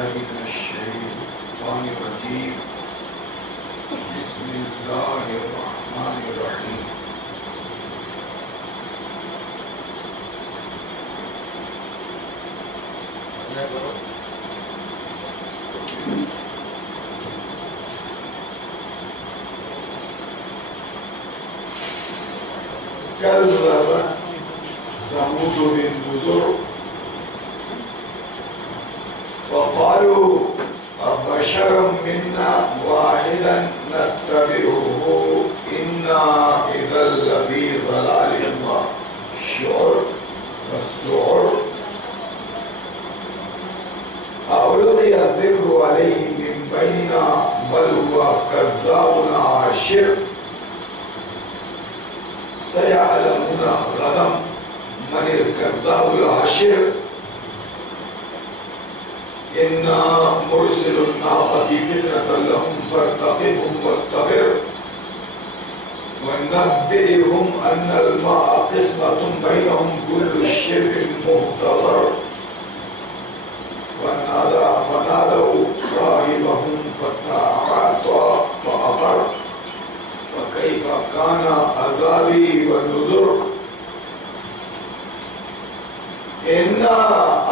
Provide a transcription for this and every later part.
بالله من الشيطان الرجيم. بسم الله الرحمن الرحيم. كذبت ثمود بالنذر فقالوا أبشرا منا واحدا نتبعه إنا إذا لفي ضلال والسعر ألقي الذكر عليه من بيننا بل هو كذاب عاشر سيعلمون غدا من الكذاب العاشر إنا مرسل الناقة فتنة لهم فارتقبهم واصطبر ونبئهم أن الماء قسمة بينهم كل شرب محتضر فنادوا صاحبهم فتعاطى فعقر فكيف كان عذابي والنذر إنا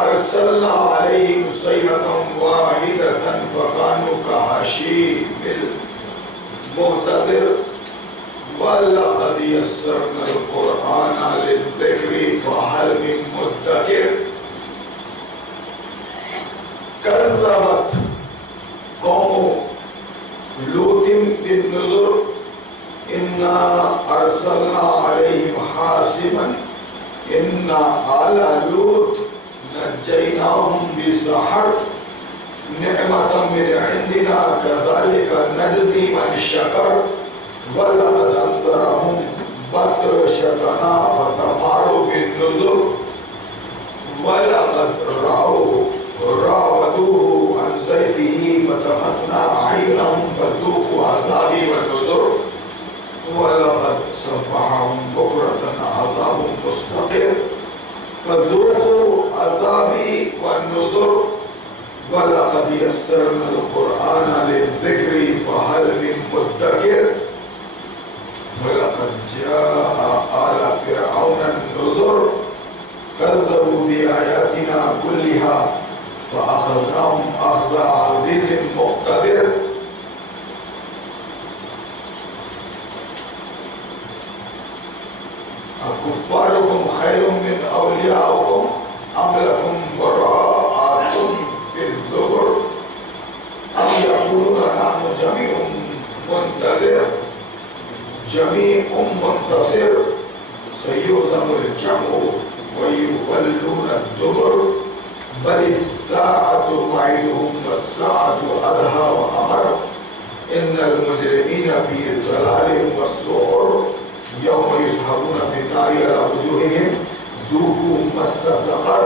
أرسلنا عليهم صيحة واحدة فكانوا كهشيم المنتظر ولقد يسرنا القرآن للذكر فهل من مدكر كذبت قوم لوط بالنذر إنا أرسلنا عليهم حاسبا إن آل لوط نجيناهم بسحر نعمة من عندنا كذلك نجزي من شكر ولقد أنذرهم بطشتنا فتماروا بالنذر ولقد راودوه عن ضيفه فتمسنا أعينهم فذوقوا عذابي والنذر ولقد صبحهم بكرة عذاب مستقر فذوقوا عذابي والنذر ولقد يسرنا القرآن للذكر فهل من مدكر ولقد جاء آل فرعون النذر كذبوا بآياتنا كلها فأخذناهم أخذ عزيز مقتدر أكفاركم خير من أولياءكم أم لكم براءة في الزبر أم يقولون نحن جميع منتظر جميع منتصر سيهزم الجمع ويولون الدبر بل الساعة موعدهم والساعة أدهى وأمر إن المجرمين في ضلال وسعر يوم يسحبون في النار على وجوههم ذوقوا مس سقر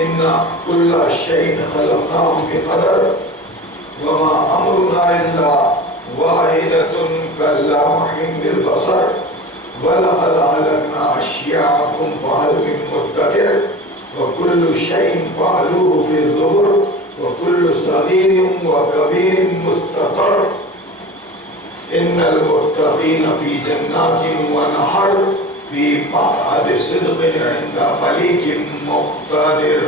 إن كل شيء خلقناه بقدر وما أمرنا إلا واحدة كلمح بالبصر ولقد أهلكنا أشياعكم فهل من مدكر وكل شيء فعلوه في الزبر وكل صغير وكبير مستقر إن المتقين في جنات ونهر في مقعد صدق عند مليك مقتدر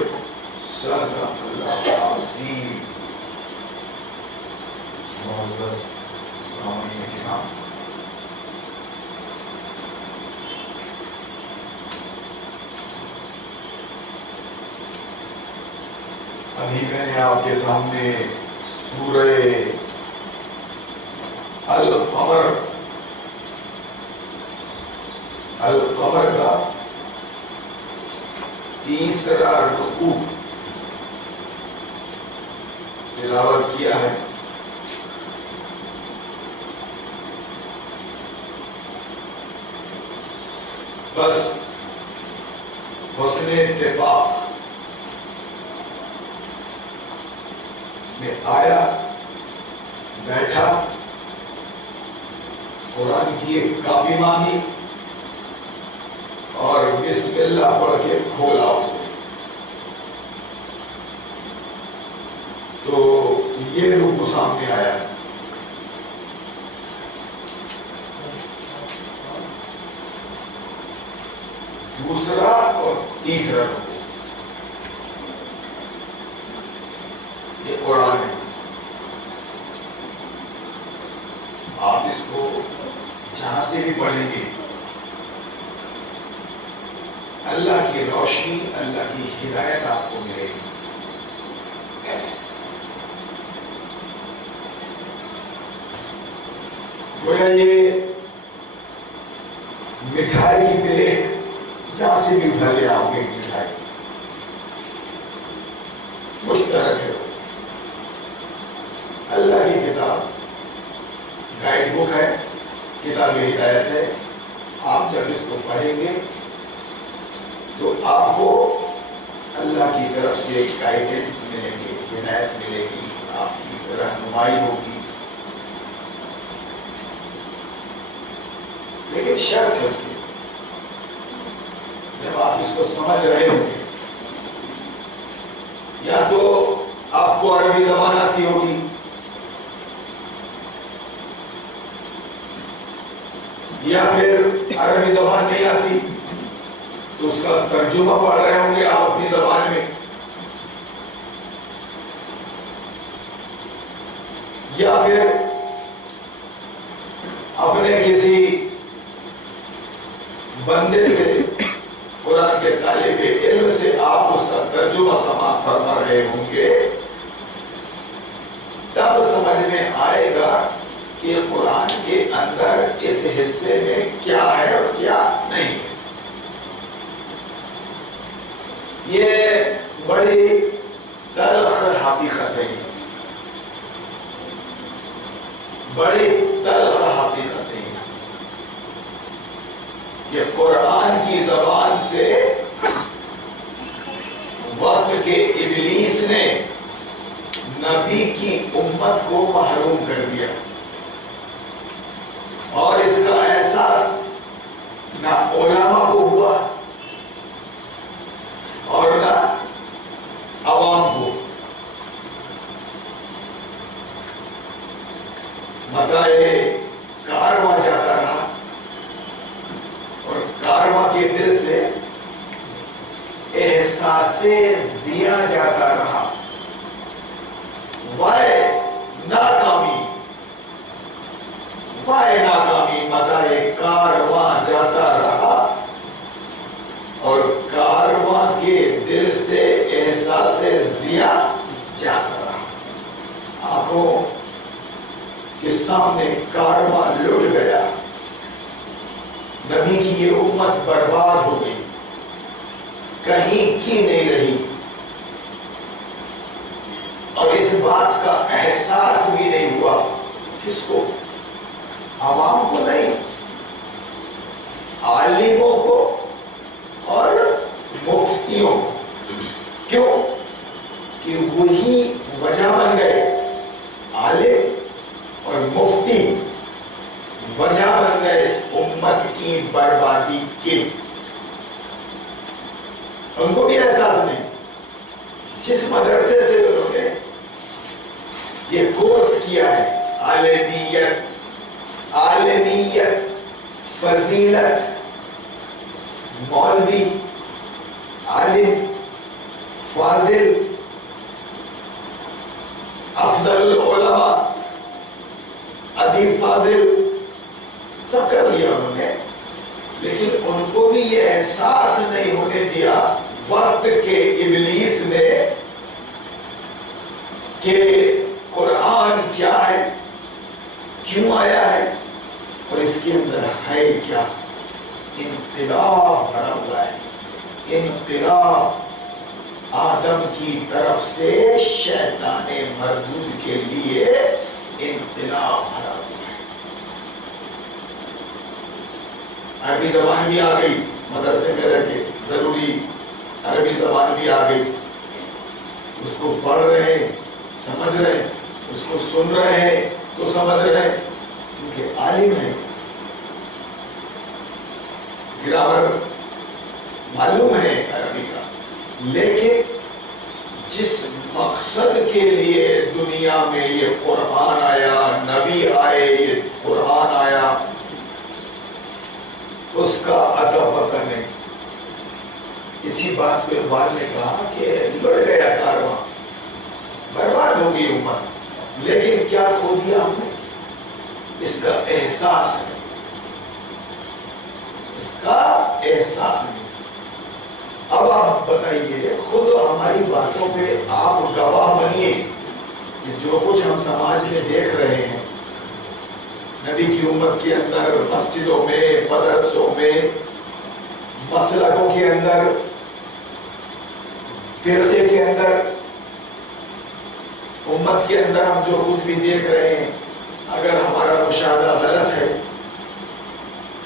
صدق الله العظيم. معزز سامعین کرام، ابھی میں نے آپ کے سامنے سورہ القمر کا تیسرا رکوع تلاوت کیا ہے. بس حسن اتفاق میں آیا، بیٹھا، قرآن کی ایک کاپی مانگی اور بسم اللہ پڑھ کے کھولا اسے. تو تو یہ رکو سامنے آیا ہے. دوسرا اور تیسرا رکو یہ قرآن ہے. آپ اس کو جہاں سے بھی پڑھیں گے اللہ کی روشنی، اللہ کی ہدایت آپ کو ملے گی. گویا یہ مٹھائی کی پلیٹ جہاں سے بھی اٹھا لے آپ ایک مٹھائی مشترک ہے. اللہ کی کتاب گائیڈ بک ہے، کتاب ہدایت ہے. آپ جب اس کو پڑھیں گے تو آپ کو اللہ کی طرف سے گائیڈنس ملے گی، ہدایت ملے گی، آپ کی رہنمائی ہوگی. لیکن شرط ہے اس کی، جب آپ اس کو سمجھ رہے ہوں گے یا تو آپ کو عربی زبان آتی ہوگی یا پھر عربی زبان نہیں آتی تو اس کا ترجمہ پڑھ رہے ہوں گے آپ اپنی زبان میں، یا پھر اپنے کسی بندے سے، قرآن کے طالب علم سے آپ اس کا ترجمہ سماعت فرما رہے ہوں گے. تب سمجھ میں آئے گا کہ قرآن کے اندر اس حصے میں کیا ہے اور کیا نہیں ہے. یہ بڑی تلخ حقیقت ہے، بڑی تلخ حقیقت ہے. یہ قرآن کی زبان سے وقت کے ابلیس نے نبی کی امت کو محروم کر دیا، اور اس کا احساس نہ علماء کو ہوا اور نہ عوام کو. متاع کارواں جاتا رہا اور کارواں کے دل سے احساس ضیا جاتا رہا. وائے ناکامی متاع کارواں جاتا رہا اور کارواں کے دل سے احساس ضیا جاتا رہا. آنکھوں کے سامنے کارواں لٹ گیا، نبی کی یہ امت برباد ہو گئی، کہیں کی نہیں رہی. اور اس بات کا احساس بھی نہیں ہوا. کس کو؟ عوام کو نہیں، عالموں کو اور مفتیوں کو. کیوں؟ کہ وہی وجہ بن گئے، عالم اور مفتی وجہ بن گئے اس امت کی بربادی کی. ان کو بھی احساس نہیں. جس مدرسے سے انہوں نے یہ کورس کیا ہے، عالمیت، فضیلت، مولوی، عالم، فاضل، افضل العلماء، ادیب فاضل، سب کر لیا انہوں نے. لیکن ان کو بھی یہ احساس نہیں ہونے دیا وقت کے ابلیس نے کہ قرآن کیا ہے، کیوں آیا ہے اور اس کے اندر ہے کیا. انقلاب بھرا ہوا ہے، انقلاب آدم کی طرف سے شیطان مردود کے لیے انقلاب بھرا ہوا ہے. عربی زبان بھی آ گئی، مدرسے میں رہ کے ضروری عربی زبان بھی آ گئی. اس کو پڑھ رہے ہیں، سمجھ رہے ہیں، اس کو سن رہے ہیں تو سمجھ رہے ہیں کیونکہ عالم ہے. گرامر معلوم ہے عربی کا. لیکن جس مقصد کے لیے دنیا میں یہ قرآن آیا، نبی آئے، یہ قرآن آیا، اس کا اتا پتہ نہیں۔ اسی بات کو اقبال نے کہا کہ لڑ گیا کارواں، برباد ہو گئی امت، لیکن کیا کھو دیا ہم نے؟ اس کا احساس نہیں، اس کا احساس نہیں۔ اب آپ بتائیے، خود ہماری باتوں پہ آپ گواہ بنیے کہ جو کچھ ہم سماج میں دیکھ رہے ہیں، نبی کی امت کے اندر، مسجدوں میں، مدرسوں میں، مسلکوں کے اندر، فرقے کے اندر، امت کے اندر ہم جو کچھ بھی دیکھ رہے ہیں، اگر ہمارا مشاہدہ غلط ہے،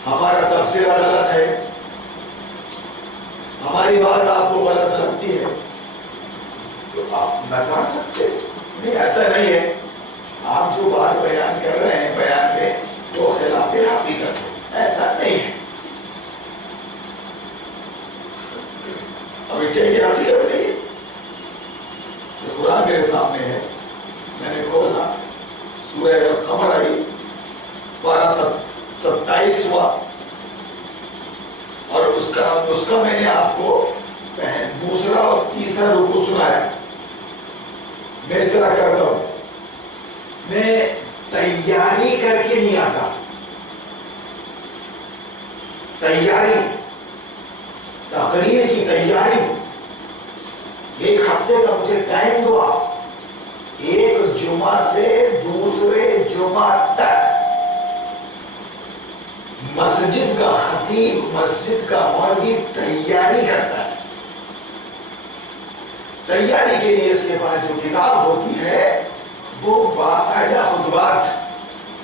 ہمارا تبصرہ غلط ہے، ہماری بات آپ کو غلط لگتی ہے، تو آپ نکار سکتے ہیں۔ نہیں، ایسا نہیں ہے، آپ جو بات بیان کر رہے ہیں بیان میں وہ خلاف حقیقت ہے، ایسا نہیں ہے۔ ابھی کیا یہ حقیقت نہیں ہے؟ قرآن میرے سامنے ہے، میں نے کھولا، سورہ القمر آئی، پارہ 27واں، اور اس کا میں نے آپ کو دوسرا اور تیسرا رکوع سنایا۔ میں اس طرح کرتا ہوں، میں تیاری کر کے نہیں آتا، تیاری، تقریر کی تیاری، ایک ہفتے کا مجھے ٹائم دو آپ، ایک جمعہ سے دوسرے جمعہ تک مسجد کا خطیب، مسجد کا مولوی تیاری کرتا ہے۔ تیاری کے لیے اس کے پاس جو کتاب ہوتی ہے وہ باقاعدہ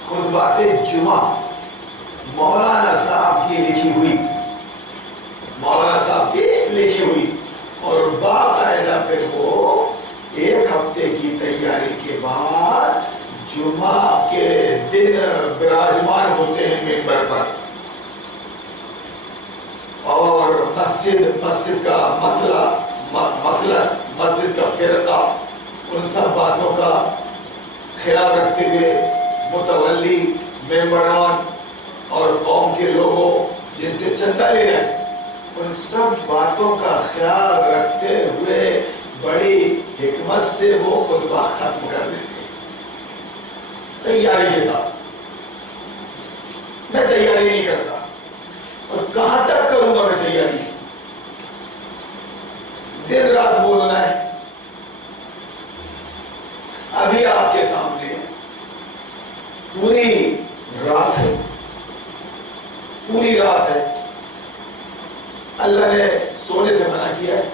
خطبات جمعہ مولانا صاحب کی لکھی ہوئی، مولانا صاحب کی لکھی ہوئی، اور باقاعدہ پھر وہ ایک ہفتے کی تیاری کے بعد جمعہ کے دن براجمان ہوتے ہیں ممبر پر، اور مسجد کا مسئلہ، مسجد کا فرقہ، ان سب باتوں کا خیال رکھتے ہوئے متولی، ممبران اور قوم کے لوگوں جن سے چندہ لے رہے ہیں، ان سب باتوں کا خیال رکھتے ہوئے بڑی حکمت سے وہ خطبہ ختم کر دیتے ہیں تیاری کے ساتھ۔ میں تیاری نہیں کرتا، اور کہاں تک کروں گا میں تیاری؟ دن رات بولنا ہے۔ ابھی آپ کے سامنے پوری رات ہے، پوری رات ہے، اللہ نے سونے سے منع کیا ہے۔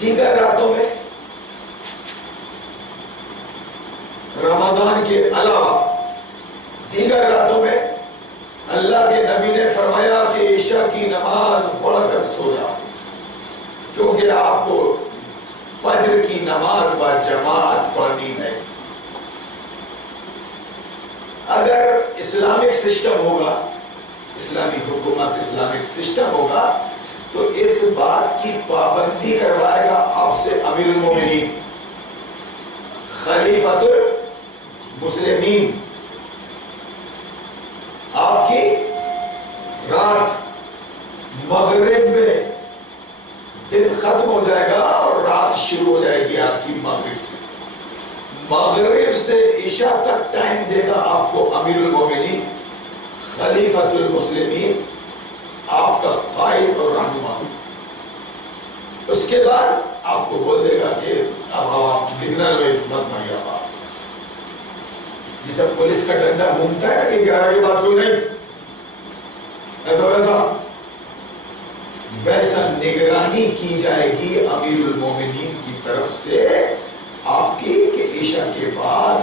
دیگر راتوں میں، رمضان کے علاوہ دیگر راتوں میں اللہ کے نبی نے فرمایا کہ عشاء کی نماز پڑھ کر سو جاؤ، کیونکہ آپ کو فجر کی نماز با جماعت پڑھنی ہے۔ اگر اسلامک سسٹم ہوگا، اسلامی حکومت، اسلامک سسٹم ہوگا، تو اس بات کی پابندی کروائے گا آپ سے امیر المومنین، خلیفۃ المسلمین۔ آپ کی رات مغرب میں دن ختم ہو جائے گا اور رات شروع ہو جائے گی آپ کی مغرب سے، مغرب سے عشاء تک ٹائم دے گا آپ کو امیر المومنین، خلیفۃ المسلمین، آپ کا قائد اور رہنما۔ اس کے بعد آپ کو بول دے گا کہ اب آپ سگنل میں مت مائیے۔ آپ جب پولیس کا ڈنڈا گھومتا ہے نا کہ 11 کے بعد کوئی نہیں، ایسا ویسا نگرانی کی جائے گی امیر المومنین کی طرف سے آپ کی، کہ عشاء کے بعد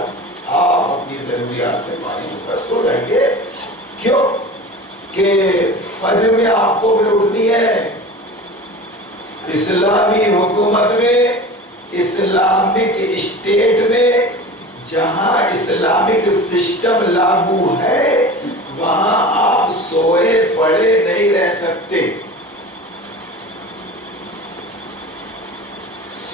آپ اپنی ضروریات سے فارغ ہو کر سو جائیں گے۔ کیوں کہ فجر میں آپ کو بھی اٹھنی ہے۔ اسلامی حکومت میں، اسلامک اسٹیٹ میں، جہاں اسلامک سسٹم لاگو ہے، وہاں آپ سوئے پڑے نہیں رہ سکتے۔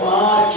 5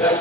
10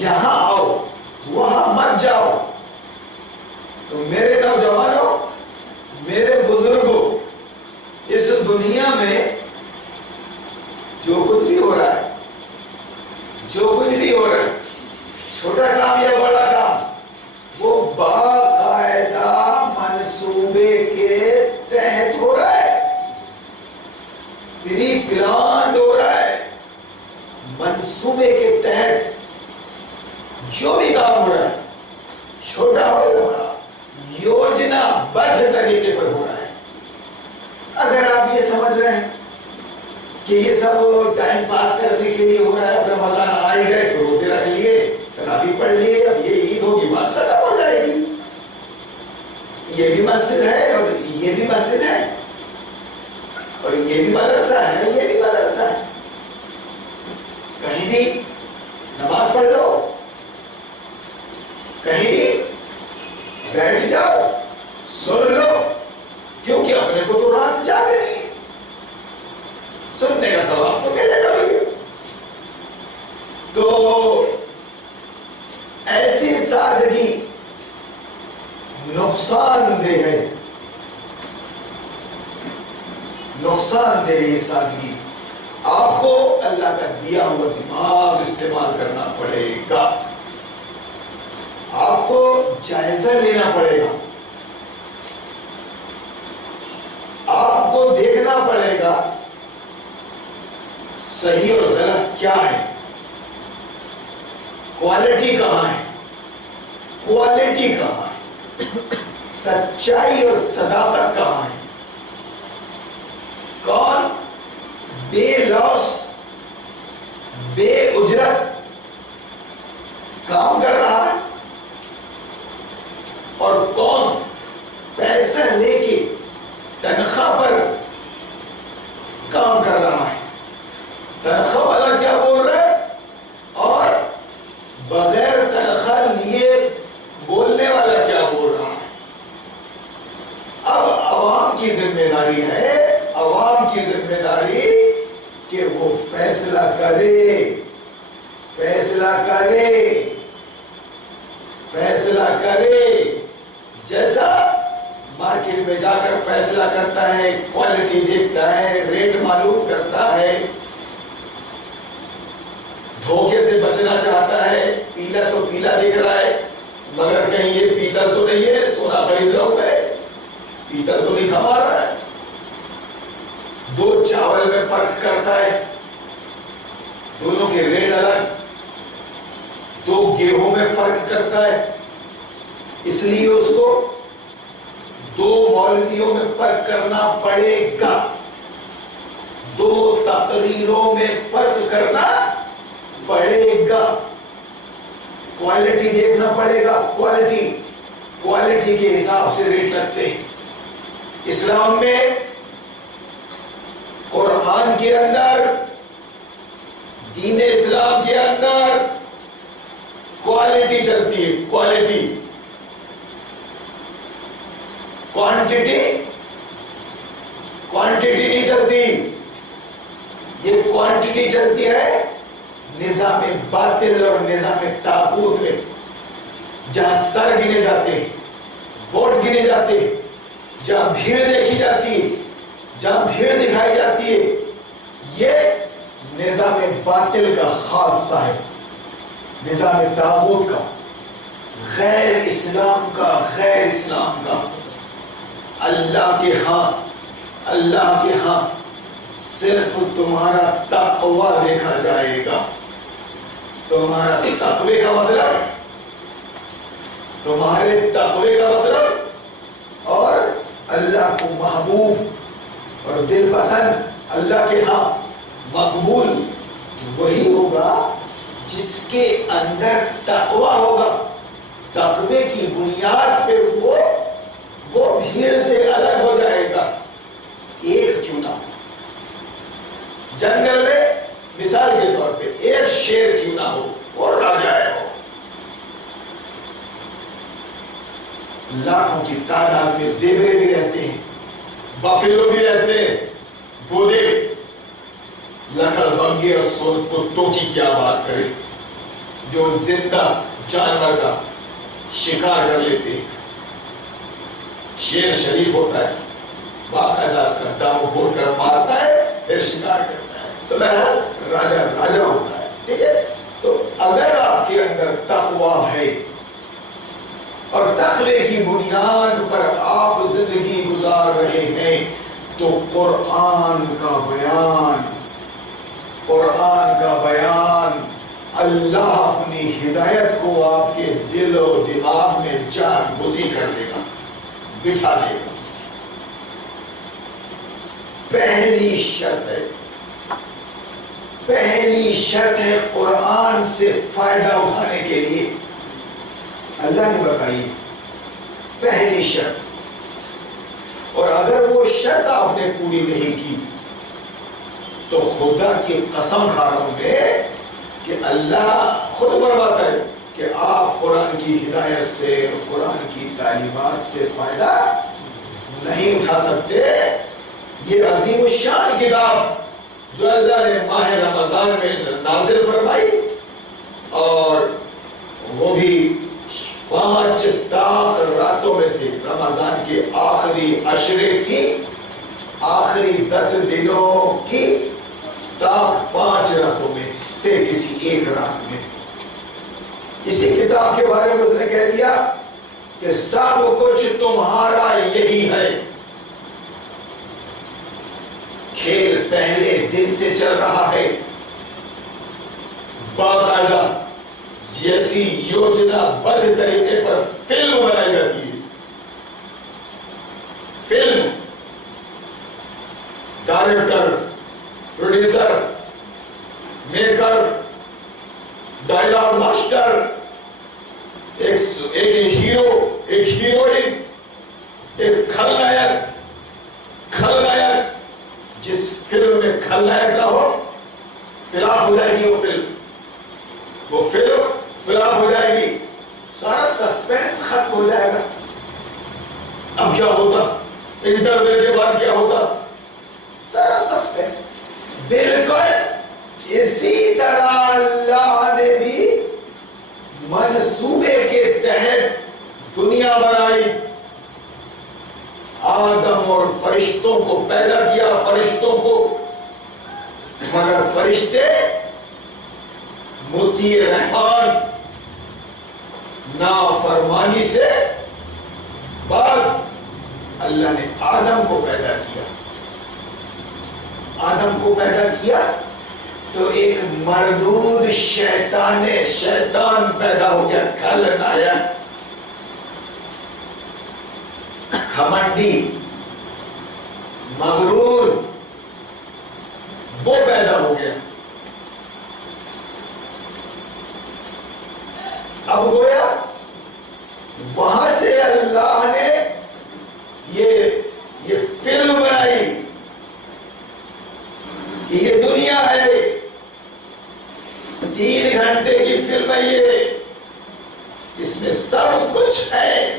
یہاں آؤ، وہاں مت جاؤ۔ تو میرے نوجوانوں، میرے بزرگوں، اس دنیا میں جو کچھ بھی ہو رہا ہے، جو کچھ بھی ہو رہا ہے، چھوٹا کام یا بڑا کام، وہ باقاعدہ منصوبے کے تحت ہو رہا ہے، پری پلان ہو رہا ہے۔ منصوبے کے تحت جو بھی کام ہو رہا ہے، چھوٹا ہو یا بڑا، یوجنا بدھ طریقے پر ہو رہا ہے۔ اگر آپ یہ سمجھ رہے ہیں کہ یہ سب ٹائم پاس کرنے کے لیے ہو رہا ہے، اب رمضان آ ہی گئے تو روزے رکھ لیے، تراویح پڑھ لیے، اب یہ عید ہوگی بات ختم ہو جائے گی، یہ بھی مسجد ہے اور یہ بھی مسجد ہے اور یہ بھی مدرسہ ہے، یہ بھی مدرسہ ہے، کہیں بھی نماز پڑھ لو، کہیں بھی بیٹھ جاؤ، سن لو، کیونکہ اپنے کو تو رات جاگے نہیں، سننے کا ثواب تو ملے گا بھائی۔ تو ایسی سادگی نقصان دہ ہے، نقصان دہ یہ سادگی۔ آپ کو اللہ کا دیا ہوا دماغ استعمال کرنا پڑے گا، آپ کو جائزہ لینا پڑے گا، آپ کو دیکھنا پڑے گا صحیح اور غلط کیا ہے، کوالٹی کہاں ہے، کوالٹی کہاں ہے، سچائی اور صداقت کہاں ہے، کون بے لوس بے اجرت کام کر رہا ہے اور کون پیسہ لے کے تنخواہ پر کام کر رہا ہے۔ تنخواہ والا کیا بول رہا ہے اور بغیر تنخواہ لیے بولنے والا کیا بول رہا ہے۔ اب عوام کی ذمہ داری ہے، عوام کی ذمہ داری کہ وہ فیصلہ کرے، فیصلہ کرے، فیصلہ کرے، جیسا مارکیٹ میں جا کر فیصلہ کرتا ہے، کوالٹی دیکھتا ہے، ریٹ معلوم کرتا ہے، دھوکے سے بچنا چاہتا ہے، پیلا تو پیلا دکھ رہا ہے مگر کہیں یہ پیتل تو نہیں ہے، سونا خرید رہا ہوں میں، پیتل تو نہیں تھما رہا ہے۔ دو چاول میں فرق کرتا ہے، دونوں کے ریٹ الگ، دو گیہوں میں فرق کرتا ہے، اس لیے اس کو دو مولویوں میں فرق کرنا پڑے گا، دو تقریروں میں فرق کرنا پڑے گا، کوالٹی دیکھنا پڑے گا، کوالٹی کے حساب سے ریٹ لگتے ہیں۔ اسلام میں قرآن کے اندر، دین اسلام کے اندر کوالٹی چلتی ہے، کوالٹی، کوانٹٹی نہیں چلتی، یہ کوانٹٹی چلتی ہے نظام باطل اور نظام طاغوت میں، جہاں سر گنے جاتے ہیں، ووٹ گنے جاتے ہیں، جہاں بھیڑ دیکھی جاتی ہے، جہاں بھیڑ دکھائی جاتی ہے، یہ نظام باطل کا خاصہ ہے، نظام طاغوت کا، غیر اسلام کا، غیر اسلام کا۔ اللہ کے ہاں صرف تمہارا تقوی دیکھا جائے گا، تمہارا تقوی کا مطلب، تمہارے تقوی کا مطلب اور اللہ کو محبوب اور دل پسند، اللہ کے ہاں مقبول وہی ہوگا جس کے اندر تقوی ہوگا۔ تقوی کی بنیاد پہ وہ بھیڑ سے الگ ہو جائے گا، ایک کیوں نہ ہو، جنگل میں مثال کے طور پہ ایک شیر کیوں نہ ہو اور راجا ہو، لاکھوں کی تعداد میں زیبرے بھی رہتے ہیں، بفیلو بھی رہتے ہیں، گودے، لکڑ بنگے اور سون کتوں کی کیا بات کرے، جو زندہ جانور کا شکار کر لیتے ہیں. شیر شریف ہوتا ہے, باقاعدہ اس کا دم کھول کر مارتا ہے پھر شکار کرتا ہے. تو بہرحال راجا راجا ہوتا ہے. ٹھیک ہے. تو اگر آپ کے اندر تقویٰ ہے اور تقوی کی بنیاد پر آپ زندگی گزار رہے ہیں تو قرآن کا بیان اللہ اپنی ہدایت کو آپ کے دل و دماغ میں جان گزی کر دے گا, بٹھا دے گا. پہلی شرط ہے قرآن سے فائدہ اٹھانے کے لیے اللہ نے بتائی پہلی شرط. اور اگر وہ شرط آپ نے پوری نہیں کی تو خدا کی قسم کھا رہا ہوں میں کہ اللہ خود فرماتا ہے کہ آپ قرآن کی ہدایت سے, قرآن کی تعلیمات سے فائدہ نہیں اٹھا سکتے. یہ عظیم الشان کتاب جو اللہ نے ماہ رمضان میں نازل فرمائی, اور وہ بھی 5 طاق راتوں میں سے رمضان کے آخری عشرے کی آخری 10 دنوں کی طاق 5 راتوں میں سے کسی ایک رات میں. اسی کتاب کے بارے میں اس نے کہہ دیا کہ سب کچھ تمہارا یہی ہے. کھیل پہلے دن سے چل رہا ہے, باقاعدہ جیسی یوجنا بدھ طریقے پر فلم بنائی جاتی ہے. Film director, producer, maker, dialogue master, ایک ہیرو, ایک ہیروئن, ایک کھلنائک. جس فلم میں کھلنائک نہ ہو فلاپ ہو جائے گی وہ فلم فلاپ ہو جائے گی. سارا سسپینس ختم ہو جائے گا. اب کیا ہوتا, انٹرویو کے بعد کیا ہوتا, سارا سسپینس. بالکل اسی طرح اللہ نے بھی منصوبے کے تحت دنیا بنائی, آدم اور فرشتوں کو پیدا کیا, فرشتوں کو, مگر فرشتے مطیع رحمان نافرمانی سے بعد اللہ نے آدم کو پیدا کیا. آدم کو پیدا کیا تو ایک مردود شیطان پیدا ہو گیا, کھلنائک, گھمنڈی, مغرور, وہ پیدا ہو گیا. اب گویا وہاں سے اللہ نے یہ فلم بنائی کہ یہ دنیا ہے, 3 گھنٹے کی فلم ہے یہ, اس میں سب کچھ ہے.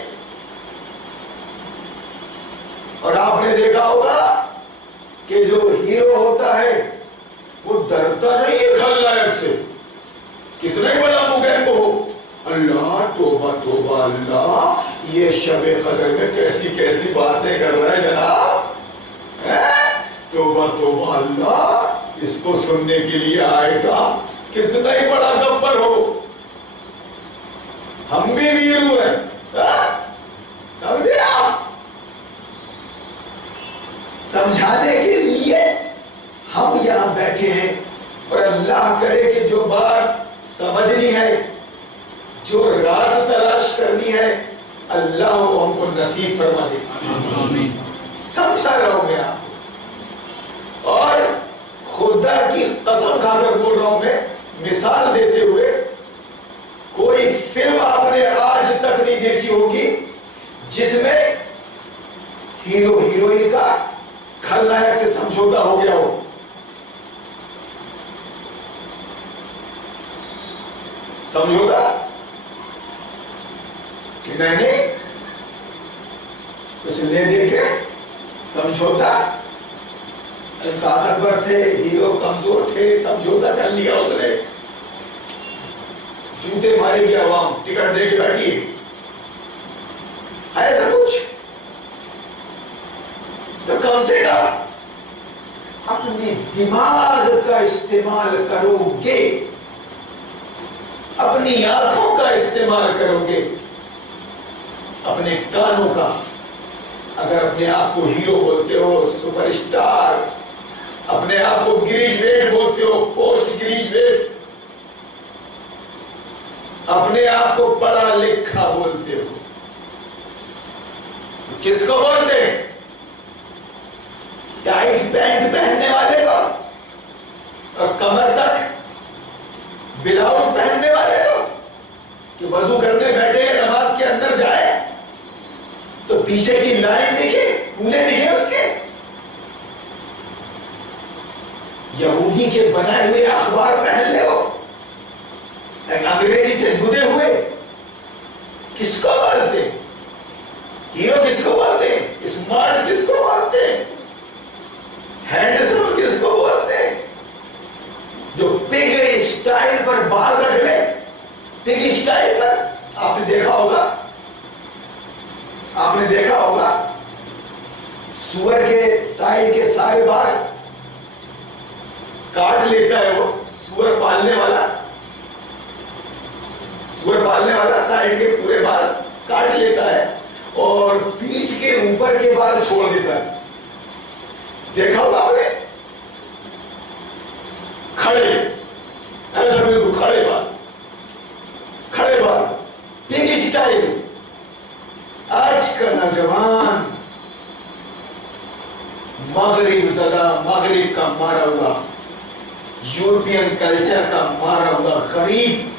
اور آپ نے دیکھا ہوگا کہ جو ہیرو ہوتا ہے وہ ڈرتا نہیں ہے کھلنائک سے, کتنا ہی بڑا مغیب ہو. اللہ توبہ توبہ, اللہ یہ شب قدر میں کیسی کیسی باتیں کر رہا ہے جناب, توبہ توبہ, اللہ اس کو سننے کے لیے آئے گا, کتنا ہی بڑا گبر ہو. ہم بھی ویرو ہیں, سمجھے آپ. سمجھانے کے لیے ہم یہاں بیٹھے ہیں, اور اللہ کرے کہ جو بات سمجھنی ہے, جو رات تلاش کرنی ہے, اللہ وہ ہم کو نصیب فرما دے. سمجھا رہا ہوں میں آپ کو, اور خدا کی قسم کھا کر بول رہا ہوں میں, مثال دیتے ہوئے, کوئی فلم آپ نے آج تک نہیں دیکھی ہوگی جس میں ہیرو ہیروئن کا کھلنائک سے سمجھوتا ہو گیا ہو. سمجھوتا کہ میں نے کچھ لے دے کے سمجھوتا, طاقتور تھے, ہیرو کمزور تھے, سمجھوتا کر لیا اس نے. جوتے مارے گی عوام، ٹکٹ دے کے بیٹھی ہے ایسا کچھ؟ تو کم سے کم اپنے دماغ کا استعمال کرو گے، اپنی آنکھوں کا استعمال کرو گے، اپنے کانوں کا۔ اگر اپنے آپ کو ہیرو بولتے ہو، سپر اسٹار، اپنے آپ کو گریجویٹ بولتے ہو، پوسٹ گریجویٹ، اپنے آپ کو پڑھا لکھا بولتے ہو، تو کس کو بولتے ہیں؟ ٹائٹ پینٹ پہننے والے کو اور کمر تک بلاؤز پہننے والے کو، کہ وضو کرنے بیٹھے نماز کے اندر جائے تو پیچھے کی لائن دیکھے، پھولے دیکھے اس کے؟ یہودی کے بنائے ہوئے اخبار پہن لے ہو، انگریزی سے گدے ہوئے، کس کو بولتے؟ ہیرو کس کو بولتے؟ اسمارٹ کس کو بولتے؟ ہینڈسم کس کو بولتے؟ جو پگ اسٹائل پر بال رکھ لے، پگ اسٹائل پر، آپ نے دیکھا ہوگا، آپ نے دیکھا ہوگا سور کے سائیڈ کے سارے بال کاٹ لیتا ہے وہ سور پالنے والا، سور پالنے والا سائیڈ کے پورے بال کاٹ لیتا ہے اور پیٹھ کے اوپر کے بال چھوڑ دیتا ہے، دیکھا ہوگا آپ نے؟ کھڑے، ایسا بالکل کھڑے بال، کھڑے بال، پگ اسٹائل۔ آج کا نوجوان مغرب زدہ، مغرب کا مارا ہوا، یورپین کلچر کا مارا ہوا غریب،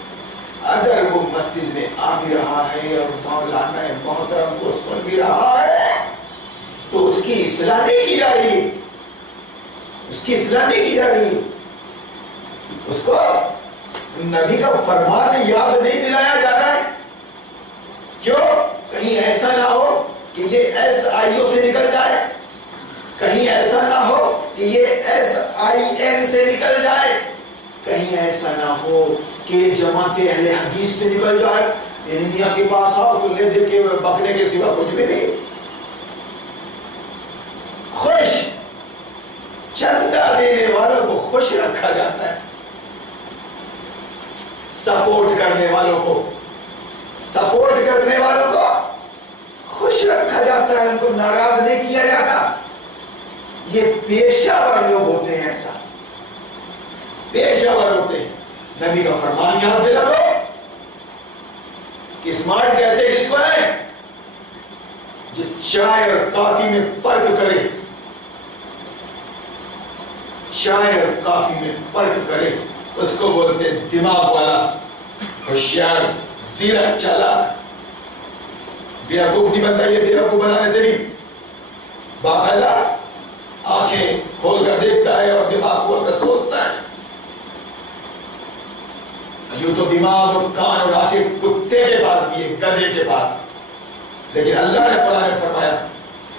اگر وہ مسجد میں آ بھی رہا ہے اور مولانا محترم کو سن بھی رہا ہے تو اس کی اصلاح نہیں کی جا رہی، اس کی اصلاح نہیں کی جا رہی، اس کو نبی کا فرمان یاد نہیں دلایا جا رہا ہے۔ کیوں؟ کہیں ایسا نہ ہو کہ یہ ایس آئی او سے نکل جائے، کہیں ایسا نہ ہو کہ یہ ایس آئی ایم سے نکل جائے، کہیں ایسا نہ ہو کہ جماعت اہل حدیث سے نکل جائے، یعنی میاں کے پاس آؤ تو لے دے کے بکنے کے سوا کچھ بھی نہیں۔ خوش، چندہ دینے والوں کو خوش رکھا جاتا ہے، سپورٹ کرنے والوں کو، سپورٹ کرنے والوں کو خوش رکھا جاتا ہے، ان کو ناراض نہیں کیا جاتا۔ یہ پیشہ ور لوگ ہوتے ہیں، ایسا پیشہ ور ہوتے ہیں۔ نبی کا فرمان یاد دلا دو کہ اسمارٹ کہتے کس کو ہے؟ جو چائے اور کافی میں فرق کرے، چائے اور کافی میں فرق کرے، اس کو بولتے ہیں دماغ والا، ہوشیار، زیرک، چالاک۔ بیوقوف نہیں بنتا، یہ بیوقوف بنانے سے بھی باقاعدہ آنکھیں کھول کر دیکھتا ہے اور دماغ کھول کر سوچتا ہے۔ یوں تو دماغ اور کان اور آنکھیں کتے کے پاس بھی ہے، گدھے کے پاس، لیکن اللہ نے قرآن میں فرمایا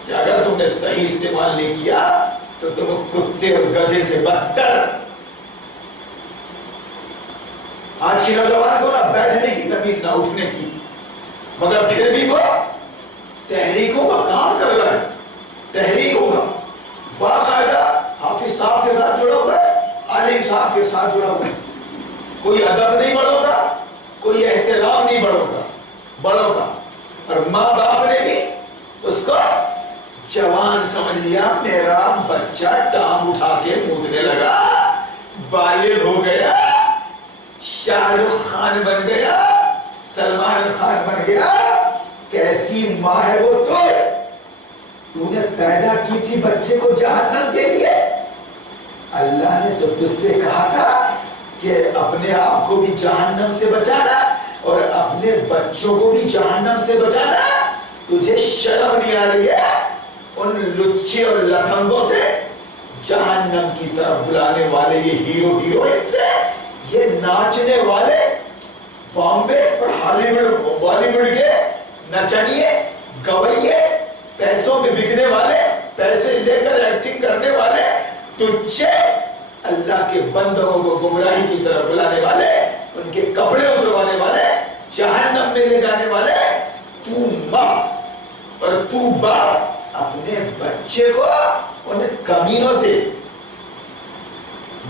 کہ اگر تم نے صحیح استعمال نہیں کیا تو تم کتے اور گدھے سے بدتر۔ آج کی نوجوان کو نہ بیٹھنے کی تمیز، نہ اٹھنے کی، مگر پھر بھی وہ تحریکوں کا کام کر رہا ہے، تحریکوں کا، باقاعدہ حافظ صاحب کے ساتھ جڑا ہوا ہے، عالم صاحب کے ساتھ جڑا ہوا ہے، کوئی ادب نہیں بڑھو گا، کوئی احترام نہیں بڑھو گا، اور ماں باپ نے بھی اس کو جوان سمجھ لیا، میرا بچہ ٹانگ اٹھا کے مودنے لگا، بالغ ہو گیا، شاہ رخ خان بن گیا، سلمان خان بن گیا۔ کیسی ماں ہے وہ؟ تو نے پیدا کی تھی بچے کو جہنم کے لیے؟ اللہ نے تو تجھ سے کہا تھا کہ اپنے آپ کو بھی جہنم سے بچانا اور اپنے بچوں کو بھی جہنم سے بچانا۔ تجھے شرم نہیں آ رہی ہے ان لچے اور لکھنگوں سے، جہنم کی طرف بلانے والے یہ ہیرو ہیروئن سے، یہ ناچنے والے بامبے اور ہالی ووڈ بالی ووڈ کے نچنیے گویے، پیسوں میں بکنے والے، پیسے لے کر ایکٹنگ کرنے والے، تجھے اللہ کے بندوں کو گمراہی کی طرف بلانے والے، ان کے کپڑے اتروانے والے، جہنم میں لے جانے والے تو ماں اور تو باپ اپنے بچے کو ان کمینوں سے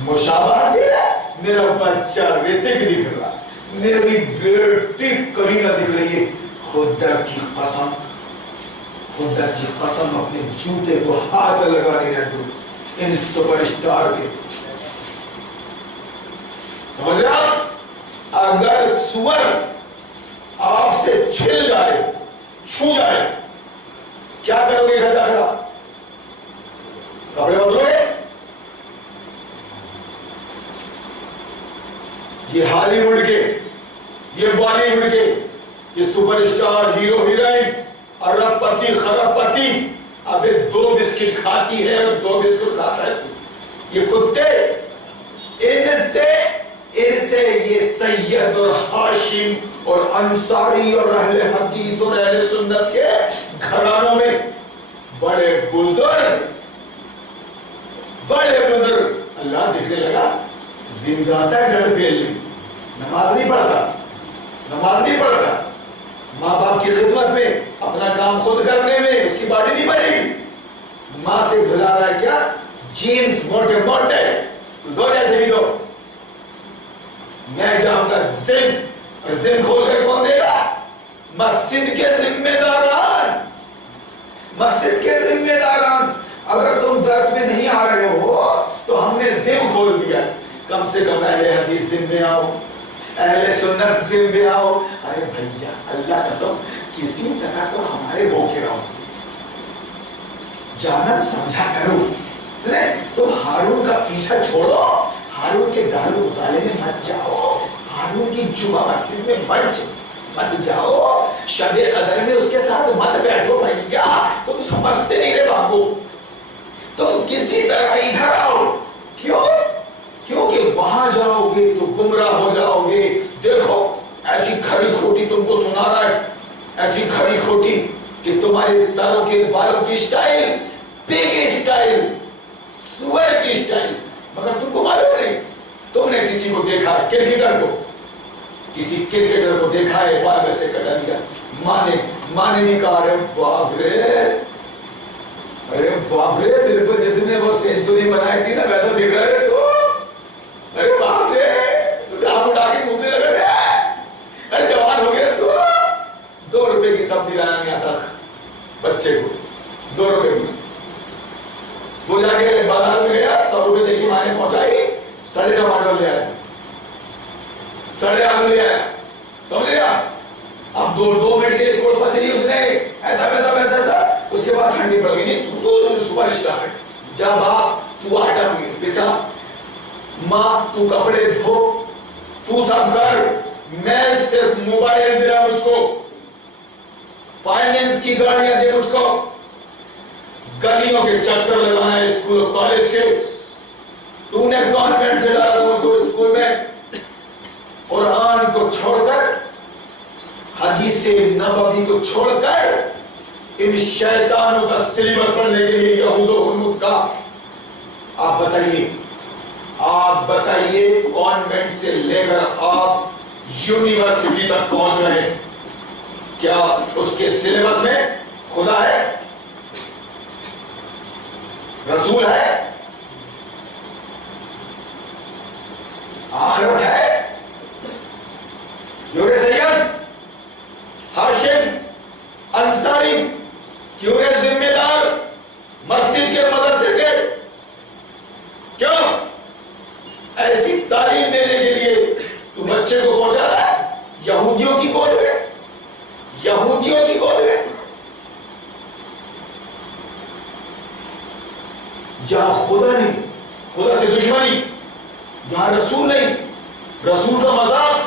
مشابہت دے رہا ہے. میرا بچہ رتک دکھ رہا، میری بیٹی کرینہ دکھ رہی ہے. خدا کی قسم، خدا کی قسم اپنے جوتے کو ہاتھ لگانے نہ دو ان سپر اسٹار کے. سمجھ رہے آپ؟ اگر سور آپ سے چھل جائے، چھو جائے، کیا کرو گے گھر جا کر؟ آپ کپڑے بدلو گے؟ یہ ہالی ووڈ کے، یہ بالی ووڈ کے، یہ سپر اسٹار، ہیرو ہیروئن، ارب پتی خرب پتی ابھی 2 بسکٹ کھاتی ہے اور 2 بسکٹ کھاتا ہے. یہ کتے، ان سے یہ سید اور ہاشم اور انصاری اور اہل حدیث اور اہل سنت کے گھرانوں میں بڑے بزرگ اللہ دیکھنے لگا. زم جاتا ہے ڈنڈ پھیل لیں، نماز نہیں پڑھتا، ماں باپ کی خدمت میں، اپنا کام خود کرنے میں اس کی باڈی نہیں بنے گی. ماں سے دھلا رہا ہے کیا؟ جینز موٹے موٹے، تو دو جیسے بھی دو. میں جاؤں گا زم، اور زم کھول کر کون دے گا؟ مسجد کے ذمہ داران. اگر تم درس میں نہیں آ رہے ہو تو ہم نے زم کھول دیا. کم سے کم اہل حدیث زم میں آؤ، اہل سنت زم میں آؤ. ارے بھیا اللہ قسم کسی طرح تو ہمارے بوکے رہو، جانا سمجھا کرو. تم ہارون کا پیچھا چھوڑو، ہارون کے دار مطالعے میں مت جاؤ، ہارون کی جمعہ مسجد میں مت جاؤ، شب قدر میں اس کے ساتھ مت بیٹھو. بھیا تم سمجھتے نہیں رہے بابو، تم کسی طرح ادھر آؤ. کیونکہ وہاں جاؤ گے تو گمراہ ہو جاؤ گے. دیکھو ایسی کھری کھوٹی تم کو سنا رہا ہے، ایسی کھری کھوٹی کہ تمہارے سروں کے بالوں کی سٹائل پگ سٹائل، سور کی سٹائل. مگر تم کو معلوم نہیں، تم نے کسی کو دیکھا کسی کرکٹر کو دیکھا ہے بال ویسے کٹا دیا. ماں نے نہیں کہا ارے باپ رے بالکل جس نے وہ سینچری بنائی تھی نا ویسا دکھ رہا ہے تو. ارے باپ رے تو ڈھاک اٹھا کے گھومنے لگا رہے. ارے جوان ہو گیا تو 2 روپے کی سبزی لانا نہیں آتا بچے کو، 2 روپے کی. وہ جا کے بازار میں گیا، 100 روپے دے کے ماں نے پہنچائی، سڑے ٹماٹر لے آیا، سڑے آلو لے آیا. سمجھ گیا؟ اب 2 منٹ کے لیے کوڑ پچلی اس نے ایسا تھا. اس کے بعد ٹھنڈی پڑ گئی. نہیں تو سپر اسٹار ہے. جا باپ تو آٹا پسا، ماں تو کپڑے دھو، تو سب کر، میں صرف موبائل دے رہا مجھ کو، فائنینس کی گاڑیاں دے مجھ کو، گلیوں کے چکر لگانا ہے اسکول اور کالج کے. تو نے کانوینٹ سے ڈالا تھا مجھ کو اسکول میں. قرآن کو چھوڑ کر، حدیث نبوی کو چھوڑ کر ان شیطانوں کا سلیبس پڑھنے کے لیے یہود و ہنود کا. آپ بتائیے کانوینٹ سے لے کر آپ یونیورسٹی تک پہنچ رہے ہیں، کیا اس کے سلیبس میں خدا ہے، رسول ہے، آخرت ہے؟ کیوں رے سید ہاشم انصاری، کیوں رے ذمہ دار مسجد کے مدرسے کے، کیوں ایسی تعلیم دینے کے لیے تو بچے کو پہنچا رہا ہے یہودیوں کی گود میں، یہودیوں کی گود میں، جہاں خدا نہیں، خدا سے دشمنی، جہاں رسول نہیں، رسول کا مذاق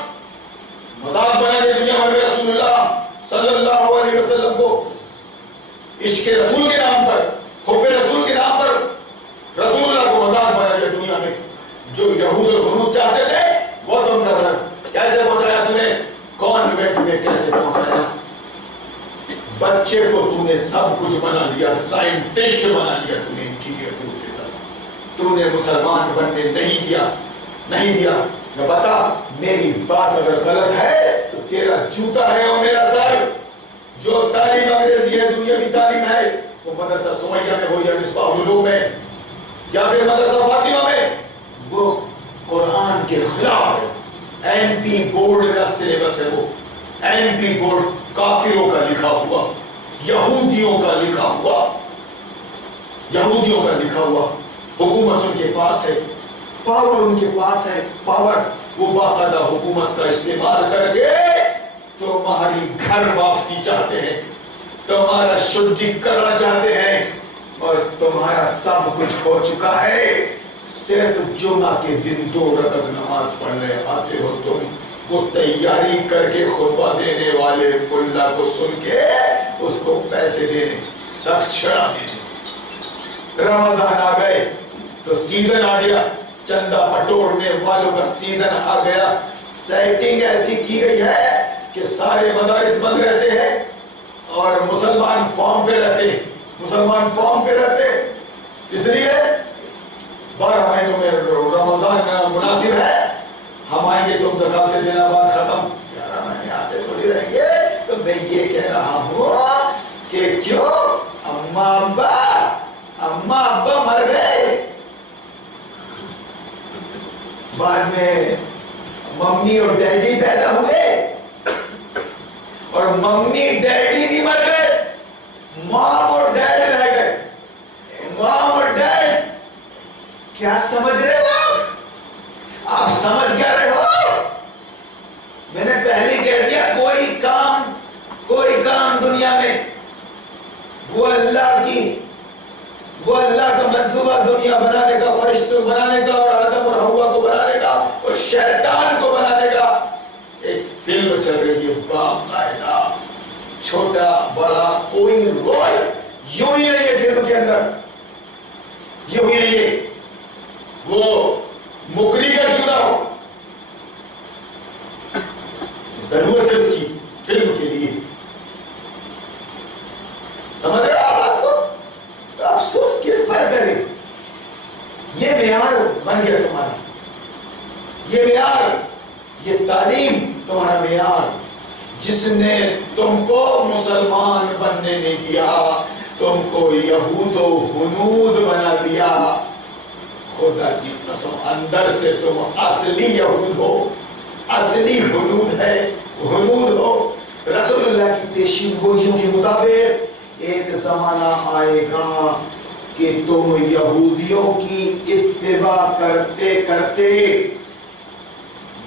بنا دے دنیا بھر میں رسول اللہ صلی اللہ علیہ وسلم کو عشق رسول کے نام پر، حب رسول کے نام پر رسول اللہ کو مذاق بنا دیا دنیا میں. جو یہود اور ہنود چاہتے تھے وہ تم کر رہے. کیسے پہنچایا تم نے؟ کانوینٹ میں کیسے پہنچایا؟ بچے کو تم نے سب کچھ بنا دیا، سائنٹسٹ بنا دیا، تم نے انجینئر پروفیسر. تم نے مسلمان بننے نہیں دیا. میں بتا میری بات اگر غلط ہے تو تیرا جوتا ہے اور میرا سر. جو تعلیم انگریزی ہے دنیاوی تعلیم ہے وہ مدرسہ سمیہ میں ہو یا مصباح العلوم میں یا پھر مدرسہ فاطمہ میں وہ قرآن کے خلاف ہے. ایم پی بورڈ کا سلیبس ہے وہ. ایم پی بورڈ کافروں کا لکھا ہوا, یہودیوں کا لکھا ہوا, یہودیوں کا لکھا ہوا. حکومت ان کے پاس ہے, پاور ان کے پاس ہے, پاور. وہ باقاعدہ حکومت کا استعمال کر کے تمہاری گھر واپسی چاہتے ہیں, تمہارا شدھی کرنا چاہتے ہیں, اور تمہارا سب کچھ ہو چکا ہے. صرف جمعہ کے دن 2 رکعت نماز پڑھنے آتے ہو تم. وہ تیاری کر کے خطبہ دینے والے ملا کو سن کے اس کو پیسے دینے تک چھڑا دینے. رمضان آ گئے تو سیزن آ گیا, چندہ پٹورنے والوں کا سیزن آ گیا. سیٹنگ ایسی کی گئی ہے کہ سارے مدارس بند رہتے ہیں اور مسلمان فارم پہ رہتے ہیں. مسلمان فارم پہ رہتے ہیں اس لیے 12 مہینوں میں رمضان مناسب ہے, ہم آئیں گے, تم زکات دینا بعد ختم. 11 مہینے آتے تھوڑی رہیں گے. تو میں یہ کہہ رہا ہوں کہ کیوں اماں ابا مر گئے, بعد میں ممی اور ڈیڈی پیدا ہوئے اور ممی ڈیڈی بھی مر گئے, مام اور ڈیڈ رہ گئے. مام اور ڈیڈ کیا سمجھ رہے ہو آپ سمجھ کیا رہے ہو؟ میں نے پہلے کہہ دیا کوئی کام دنیا میں وہ اللہ کا منصوبہ دنیا بنانے کا, فرشتوں بنانے کا, اور آدم اور حوا کو بنانے کا, اور شیطان کو بنانے کا. ایک فلم چل رہی ہے باقاعدہ, چھوٹا بڑا کوئی رول یوں ہی نہیں ہے فلم کے اندر, یوں ہی نہیں ہے. وہ مکری کا کیوں نہ ہو, ضرورت ہے اس کی فلم کے لیے. سمجھ رہے آپ بات کو؟ تو افسوس کس پر کرے. یہ معیار بن گیا تمہارا, یہ معیار, یہ تعلیم تمہارا معیار, جس نے تم کو مسلمان بننے نہیں دیا, تم کو یہود و ہنود بنا دیا. خدا کی قسم اندر سے تم اصلی یہود ہو, اصلی ہنود ہو. رسول اللہ کی پیشین گوئیوں کے مطابق ایک زمانہ آئے گا کہ تم یہودیوں کی اتباع کرتے کرتے,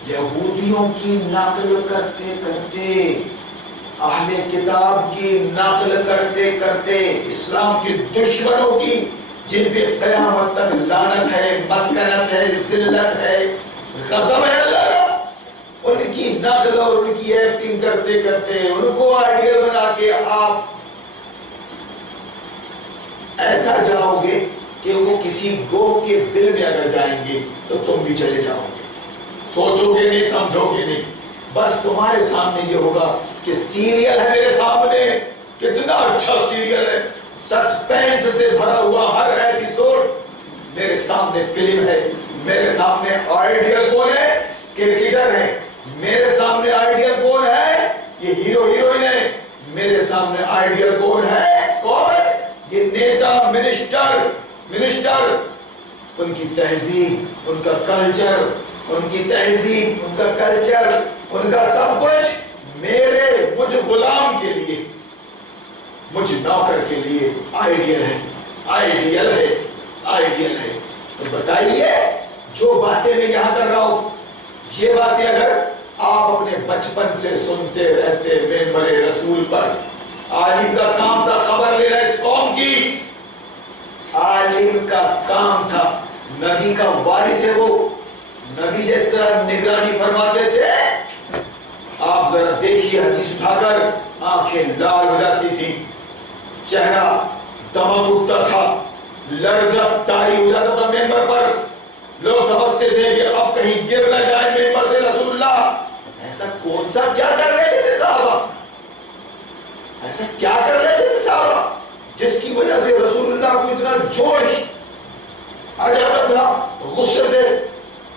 یہودیوں کی نقل کرتے کرتے, اہل کتاب کی نقل کرتے کرتے, اسلام کے دشمنوں کی جن پہ قیامت تک لعنت ہے, مسکنت ہے, ذلت ہے, غضب ہے اللہ کا, ان کی نقل اور ان کی ایکٹنگ کرتے کرتے ان کو آئیڈیل بنا کے آپ ایسا جاؤ گے کہ وہ کسی گو کے دل میں اگر جائیں گے تو تم بھی چلے جاؤ گے. سوچو گے نہیں, سمجھو گے نہیں, بس تمہارے سامنے یہ ہوگا کہ سیریل ہے میرے سامنے, کتنا اچھا سیریل ہے, سسپینس سے بھرا ہوا ہر ایپیسوڈ میرے سامنے فلم ہے. میرے سامنے آئیڈیل کون ہے؟ کرکٹر ہے. میرے سامنے آئیڈیل کون ہے؟ یہ ہیرو ہیروئن ہے. میرے سامنے آئیڈیل کون ہے؟ کون؟ یہ نیتا, منسٹر. ان کی تہذیب, ان کا کلچر, ان کی تہذیب, ان کا کلچر, ان کا سب کچھ مجھ غلام کے لیے, مجھ نوکر کے لیے آئیڈیل ہے. تو بتائیے, جو باتیں میں یہاں کر رہا ہوں, یہ باتیں اگر آپ اپنے بچپن سے سنتے رہتے ممبر رسول پر, عالم کا کام تھا خبر لینا اس قوم کی, عالم کا کام تھا, نبی کا وارث ہے وہ. نبی جس طرح نگرانی فرماتے تھے, آپ ذرا دیکھیے حدیث اٹھا کر, آنکھیں لال ہو جاتی تھی, چہرہ دمک اٹھتا تھا, لرزت طاری ہو جاتا تھا ممبر پر. لوگ سمجھتے تھے کہ اب کہیں گر نہ جائے ممبر سے رسول اللہ. ایسا کون سا کیا کر لیتے تھے صحابہ, ایسا کیا کر لیتے تھے صحابہ جس کی وجہ سے رسول اللہ کو اتنا جوش آ جاتا تھا, غصے سے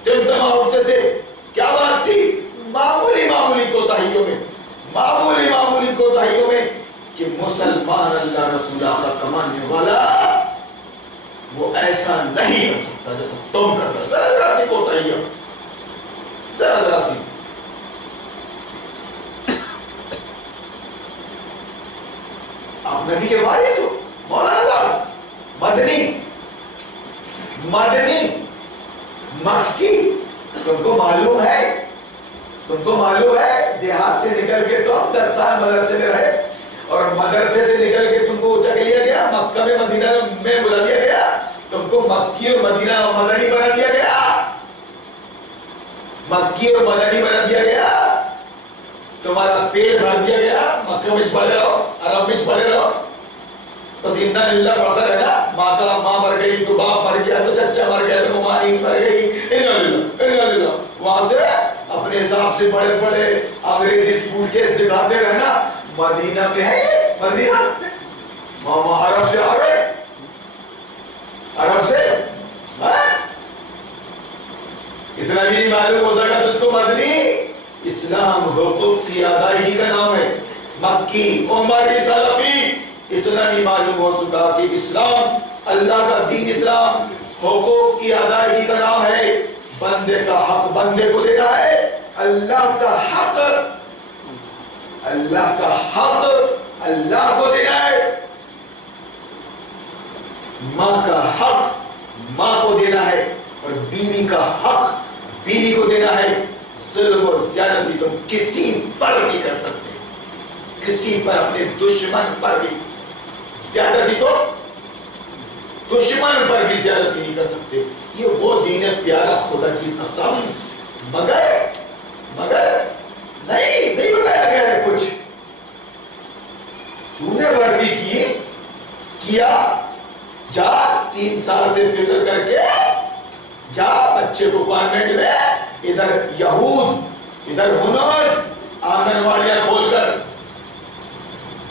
دل دمہ اٹھتے تھے. مسلمان اللہ رسول آخر کا ماننے والا وہ ایسا نہیں کر سکتا جیسا تم کر رہے. ذرا ذرا سی کوتاہی ہے, ذرا ذرا سی. آپ نبی کے وارث ہو, مولانا صاحب, مدنی مکی. تم کو معلوم ہے دیہات سے نکل کے تو 10 سال مدرسے میں رہے, اور مدرسے سے نکل کے تم کو اچک لیا گیا, مکہ میں مدینہ میں بلا دیا گیا, تم کو مکی اور مدینہ مدنی بنا دیا گیا, مکی اور مدنی بنا دیا گیا, تمہارا پیٹ بھر دیا گیا, مکہ میں پڑے رہو, عرب میں پڑے رہو, بس انا للہ پڑھتا رہنا. ماں مر گئی تو باپ مر گیا, تو چچا مر گیا تو ممانی مر گئی, انا للہ. وہاں سے اپنے حساب سے بڑے بڑے انگریزی سوٹ کیس دکھاتے رہنا. مدینہ میں ہے, مدینہ ماما عرب سے آ گئے, عرب سے اتنا بھی نہیں معلوم ہو سکا تجھ کو مدنی. اسلام حقوق کی ادائیگی کا نام ہے. مکی, عمری, سلفی, اتنا نہیں معلوم ہو سکا کہ اسلام, اللہ کا دین اسلام حقوق کی ادائیگی کا نام ہے. بندے کا حق بندے کو دینا ہے, اللہ کا حق اللہ کو دینا ہے, ماں کا حق ماں کو دینا ہے, اور بیوی کا حق بیوی کو دینا ہے. ظلم اور زیادتی تم کسی پر نہیں کر سکتے, کسی پر, اپنے دشمن پر بھی زیادتی, تو دشمن پر بھی زیادتی نہیں کر سکتے. یہ وہ دین ہے پیارا, خدا کی قسم. مگر نہیں بتایا گیا ہے کچھ. تو نے وردی کیا, جا 3 سال سے فکر کر کے جا بچے کو کانوینٹ میں, ادھر یہود ادھر ہنود, آنگن واڑیاں کھول کر,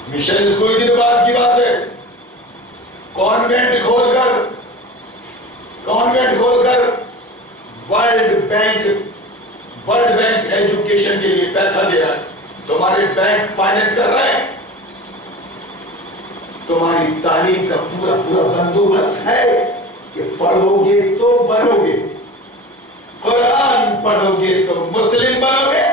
مشن اسکول کی تو بات کی بات ہے, کانوینٹ کھول کر ورلڈ بینک ایجوکیشن کے لیے پیسہ دے رہا ہے. تمہارے بینک فائننس کر رہا ہے, تمہاری تعلیم کا پورا بندوبست ہے کہ پڑھو گے تو بنو گے, قرآن پڑھو گے تو مسلم بنو گے,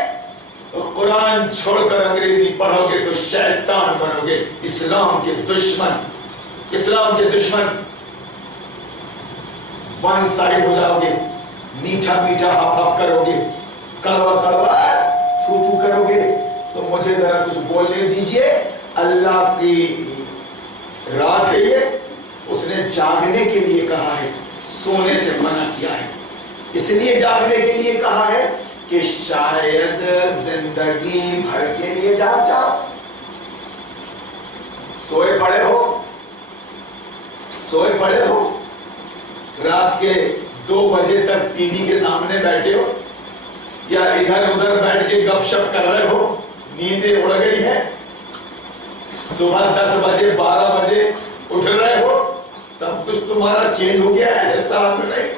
اور قرآن چھوڑ کر انگریزی پڑھو گے تو شیطان بنو گے, اسلام کے دشمن. ون سائڈ ہو جاؤ گے, میٹھا ہپ کرو گے, کڑوا تھو کرو گے. تو مجھے ذرا کچھ بولنے دیجئے. اللہ کی رات ہے یہ, اس نے جاگنے کے لیے کہا ہے, سونے سے منع کیا ہے. اس لیے جاگنے کے لیے کہا ہے کہ شاید زندگی بھر کے لیے جاگ جاؤ. سوئے پڑے ہو, رات کے 2 بجے تک ٹی وی کے سامنے بیٹھے ہو, یا ادھر ادھر بیٹھ کے گپ شپ کر رہے ہو, نیندیں اڑ گئی ہے, صبح 10 بجے 12 بجے اٹھ رہے ہو, سب کچھ تمہارا چینج ہو گیا ہے, احساس نہیں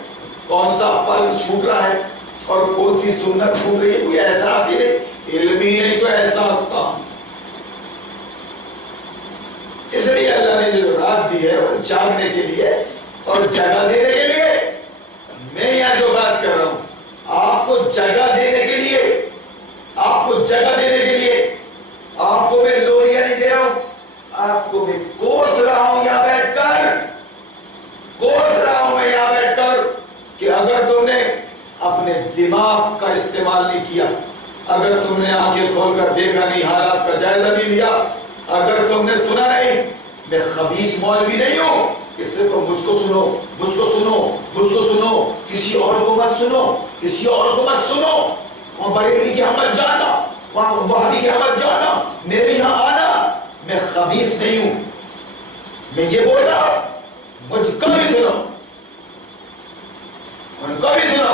کون سا فرض چھوٹ رہا ہے اور کون سی سنت چھوٹ رہی ہے, کوئی احساس ہی نہیں, علم ہی نہیں تو احساس کا. اس لیے اللہ نے جو رات دی ہے وہ جاگنے کے لیے اور جگہ دینے کے لیے. میں یہاں جو بات کر رہا ہوں آپ کو جگہ دینے کے لیے, آپ کو میں لوریاں نہیں دے رہا ہوں, آپ کو میں کوس رہا ہوں یہاں بیٹھ کر کہ اگر تم نے اپنے دماغ کا استعمال نہیں کیا, اگر تم نے آنکھیں کھول کر دیکھا نہیں, حالات کا جائزہ نہیں لیا, اگر تم نے سنا نہیں, میں خبیث مولوی نہیں ہوں کہ صرف مجھ کو سنو, کسی اور کو مت سنو, وہاں بریلوی کی مت جانا, وہاں وہابی کی مت جانا, میرے یہاں آنا. میں خبیث نہیں ہوں, میں یہ بول رہا ہوں, مجھ کو بھی سنو, ان کو بھی سنو,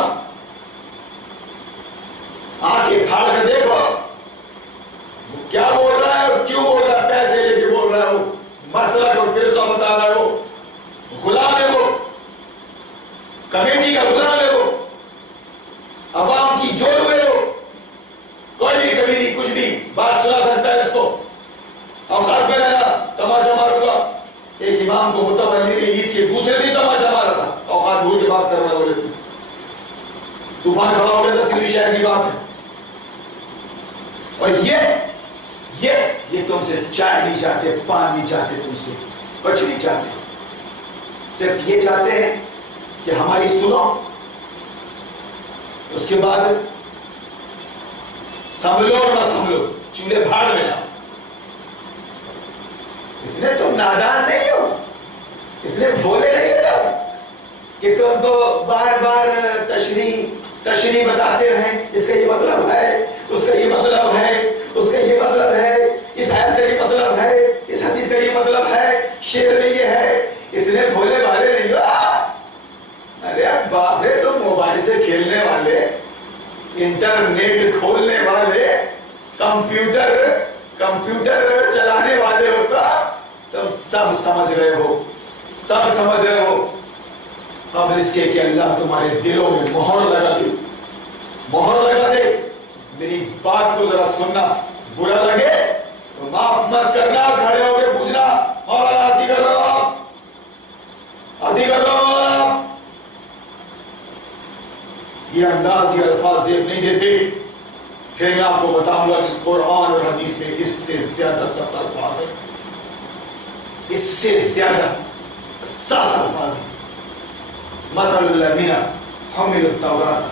آنکھیں پھاڑ کر دیکھو وہ کیا بول رہا ہے اور کیوں بول رہا ہے, پیسے لے کے بول رہا ہے, وہ مسئلہ کو فرقہ بتا رہا ہے, وہ غلام ہے, وہ کمیٹی کا غلام ہے, وہ عوام کی جوڑو ہے, وہ کوئی بھی کبھی بھی کچھ بھی بات سنا سکتا ہے, اس کو اوقات میں رہنا شام کو متولی نے عید کے دوسرے دن تماچا مارا تھا، اوقات بھول کے بات کر رہا بولے تو طوفان کھڑا ہو گیا تھا، سلی شہر کی بات ہے. اور یہ تم سے چائے نہیں چاہتے، پان نہیں چاہتے، تم سے کچھ نہیں چاہتے، صرف یہ چاہتے ہیں کہ ہماری سنو، اس کے بعد سنبھلو اور نہ سنبھلو چولہے بھاڑ میں لاؤ. اتنے تم نادان نہیں ہو، اتنے بھولے نہیں ہو کہ تم کو بار بار تشریح بتاتے رہیں، اس کا یہ مطلب ہے، اس کا یہ مطلب ہے، اس کا یہ مطلب ہے، اس آیت کا یہ مطلب ہے، اس حدیث کا یہ مطلب ہے، شعر میں یہ ہے. اتنے بھولے بھالے نہیں ہو. ارے باپ رے، تم موبائل سے کھیلنے والے، انٹرنیٹ کھولنے والے، کمپیوٹر چلانے والے ہوتا، تم سب سمجھ رہے ہو، سب سمجھ رہے ہو. قبل اس کے کہ اللہ تمہارے دلوں میں مہر لگا دے. میری بات کو ذرا سننا، برا لگے تو معاف مت کرنا، کھڑے ہو کے پوچھنا مولانا عادی کر رہا ہوں، عادی کر رہا ہوں مولانا. یہ انداز، یہ الفاظ زیب نہیں دیتے. پھر میں آپ کو بتاؤں گا کہ قرآن اور حدیث میں اس سے زیادہ سخت الفاظ ہیں، اس سے زیادہ سخت الفاظ ہیں. مثل الذین حملوا التوراۃ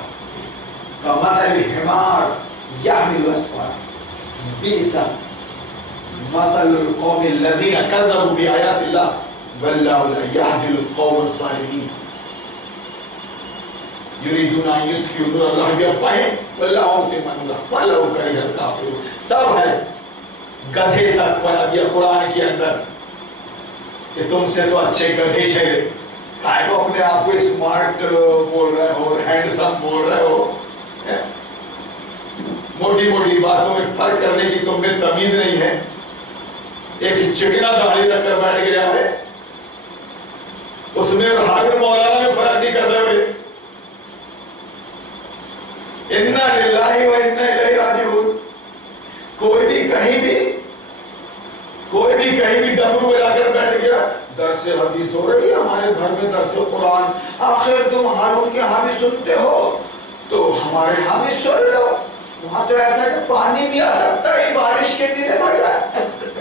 کمثل الحمار يحمل اسفارا بئس مثل القوم الذین کذبوا بآیات اللہ واللہ لا يهدی القوم الظالمین. یریدون ان یطفئوا نور اللہ بافواہہم واللہ متم نورہ ولو کرہ الکافرون. سب ہے گدھے تک بنا دیا قرآن کے اندر کہ تم سے تو اچھے گدھے چلے. کائے کو اپنے آپ کو اسمارٹ بول رہے ہو، ہینڈسم بول رہے ہو. موٹی موٹی باتوں میں فرق کرنے کی تم میں تمیز نہیں ہے. ایک چکنا داڑھی رکھ کر بیٹھ گیا ہے، اس میں اور حاضر مولانا میں فرق نہیں کر رہے ہوئے. انا للہ و انا الیہ راجعون. کوئی بھی کہیں بھی ڈمرو بجا کر بیٹھ گیا، درس حدیث ہو رہی ہے ہمارے گھر میں، درس قرآن. آخر تم ہارون کے ہاں بھی سنتے ہو تو ہمارے ہاں بھی سن لو. وہاں تو ایسا ہے کہ پانی بھی آ سکتا ہے بارش کے دن میں.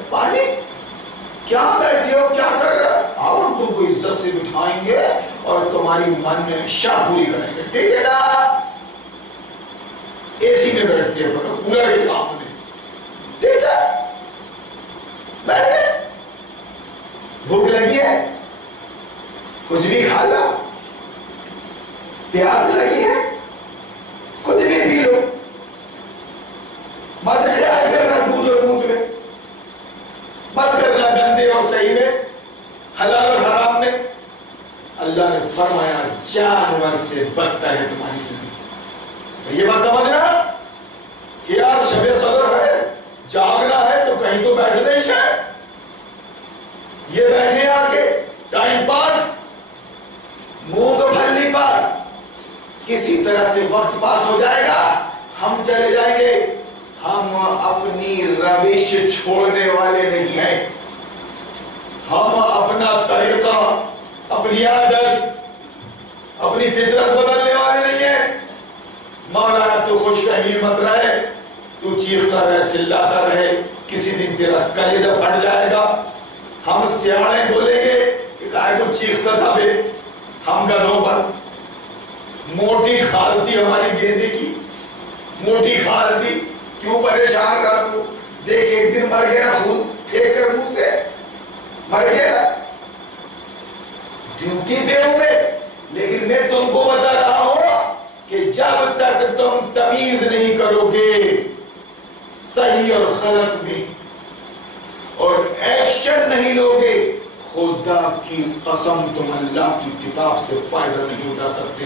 پانی کیا بیٹھے ہو، کیا کر رہے ہو؟ اب ہم تم کو عزت سے بٹھائیں گے اور تمہاری من میں شاہ پوری کریں گے، ٹھیک ہے نا؟ اے سی میں بیٹھ کے کولر کے سامنے، ٹھیک ہے، بیٹھے. بھوک لگی ہے کچھ بھی کھا لو، پیاس لگی ہے کچھ بھی پی لو. مت خیال کرنا دودھ اور دودھ میں، مت کرنا گندے اور صحیح میں، حلال اور حرام میں. اللہ نے فرمایا جانور سے بدتر ہے تمہاری زندگی. یہ بات سمجھنا کہ یار شب قدر ہے، جاگنا ہے تو کہیں تو بیٹھنے سے یہ بیٹھے آ کے ٹائم پاس، منہ تو پھلی پاس، کسی طرح سے وقت پاس ہو جائے گا، ہم چلے جائیں گے. ہم اپنی روش چھوڑنے والے نہیں ہیں. ہم اپنا طریقہ، اپنی عادت، اپنی فطرت بدلنے والے نہیں ہیں. مولانا تو خوش فہمی مت رہے، تو چیختا رہے، چلاتا رہے، کسی دن تیرا کلیجہ پھٹ جائے گا. ہم سیانے بولیں گے کہ کائے کو چیختا تھا بے، ہم گدھوں پر. موٹی کھال تھی ہماری گیندے کی، موٹی کھال تھی، کیوں پریشان رہا تو؟ دیکھ ایک دن مر گیا، خون پھینک کر منہ سے مر گیا. ڈیوٹی پہ ہوں میں، لیکن میں تم کو بتا رہا ہوں کہ جب تک تم تمیز نہیں کرو گے صحیح اور غلط میں، اور ایکشن نہیں لوگے، خدا کی قسم تم اللہ کی کتاب سے فائدہ نہیں اٹھا سکتے.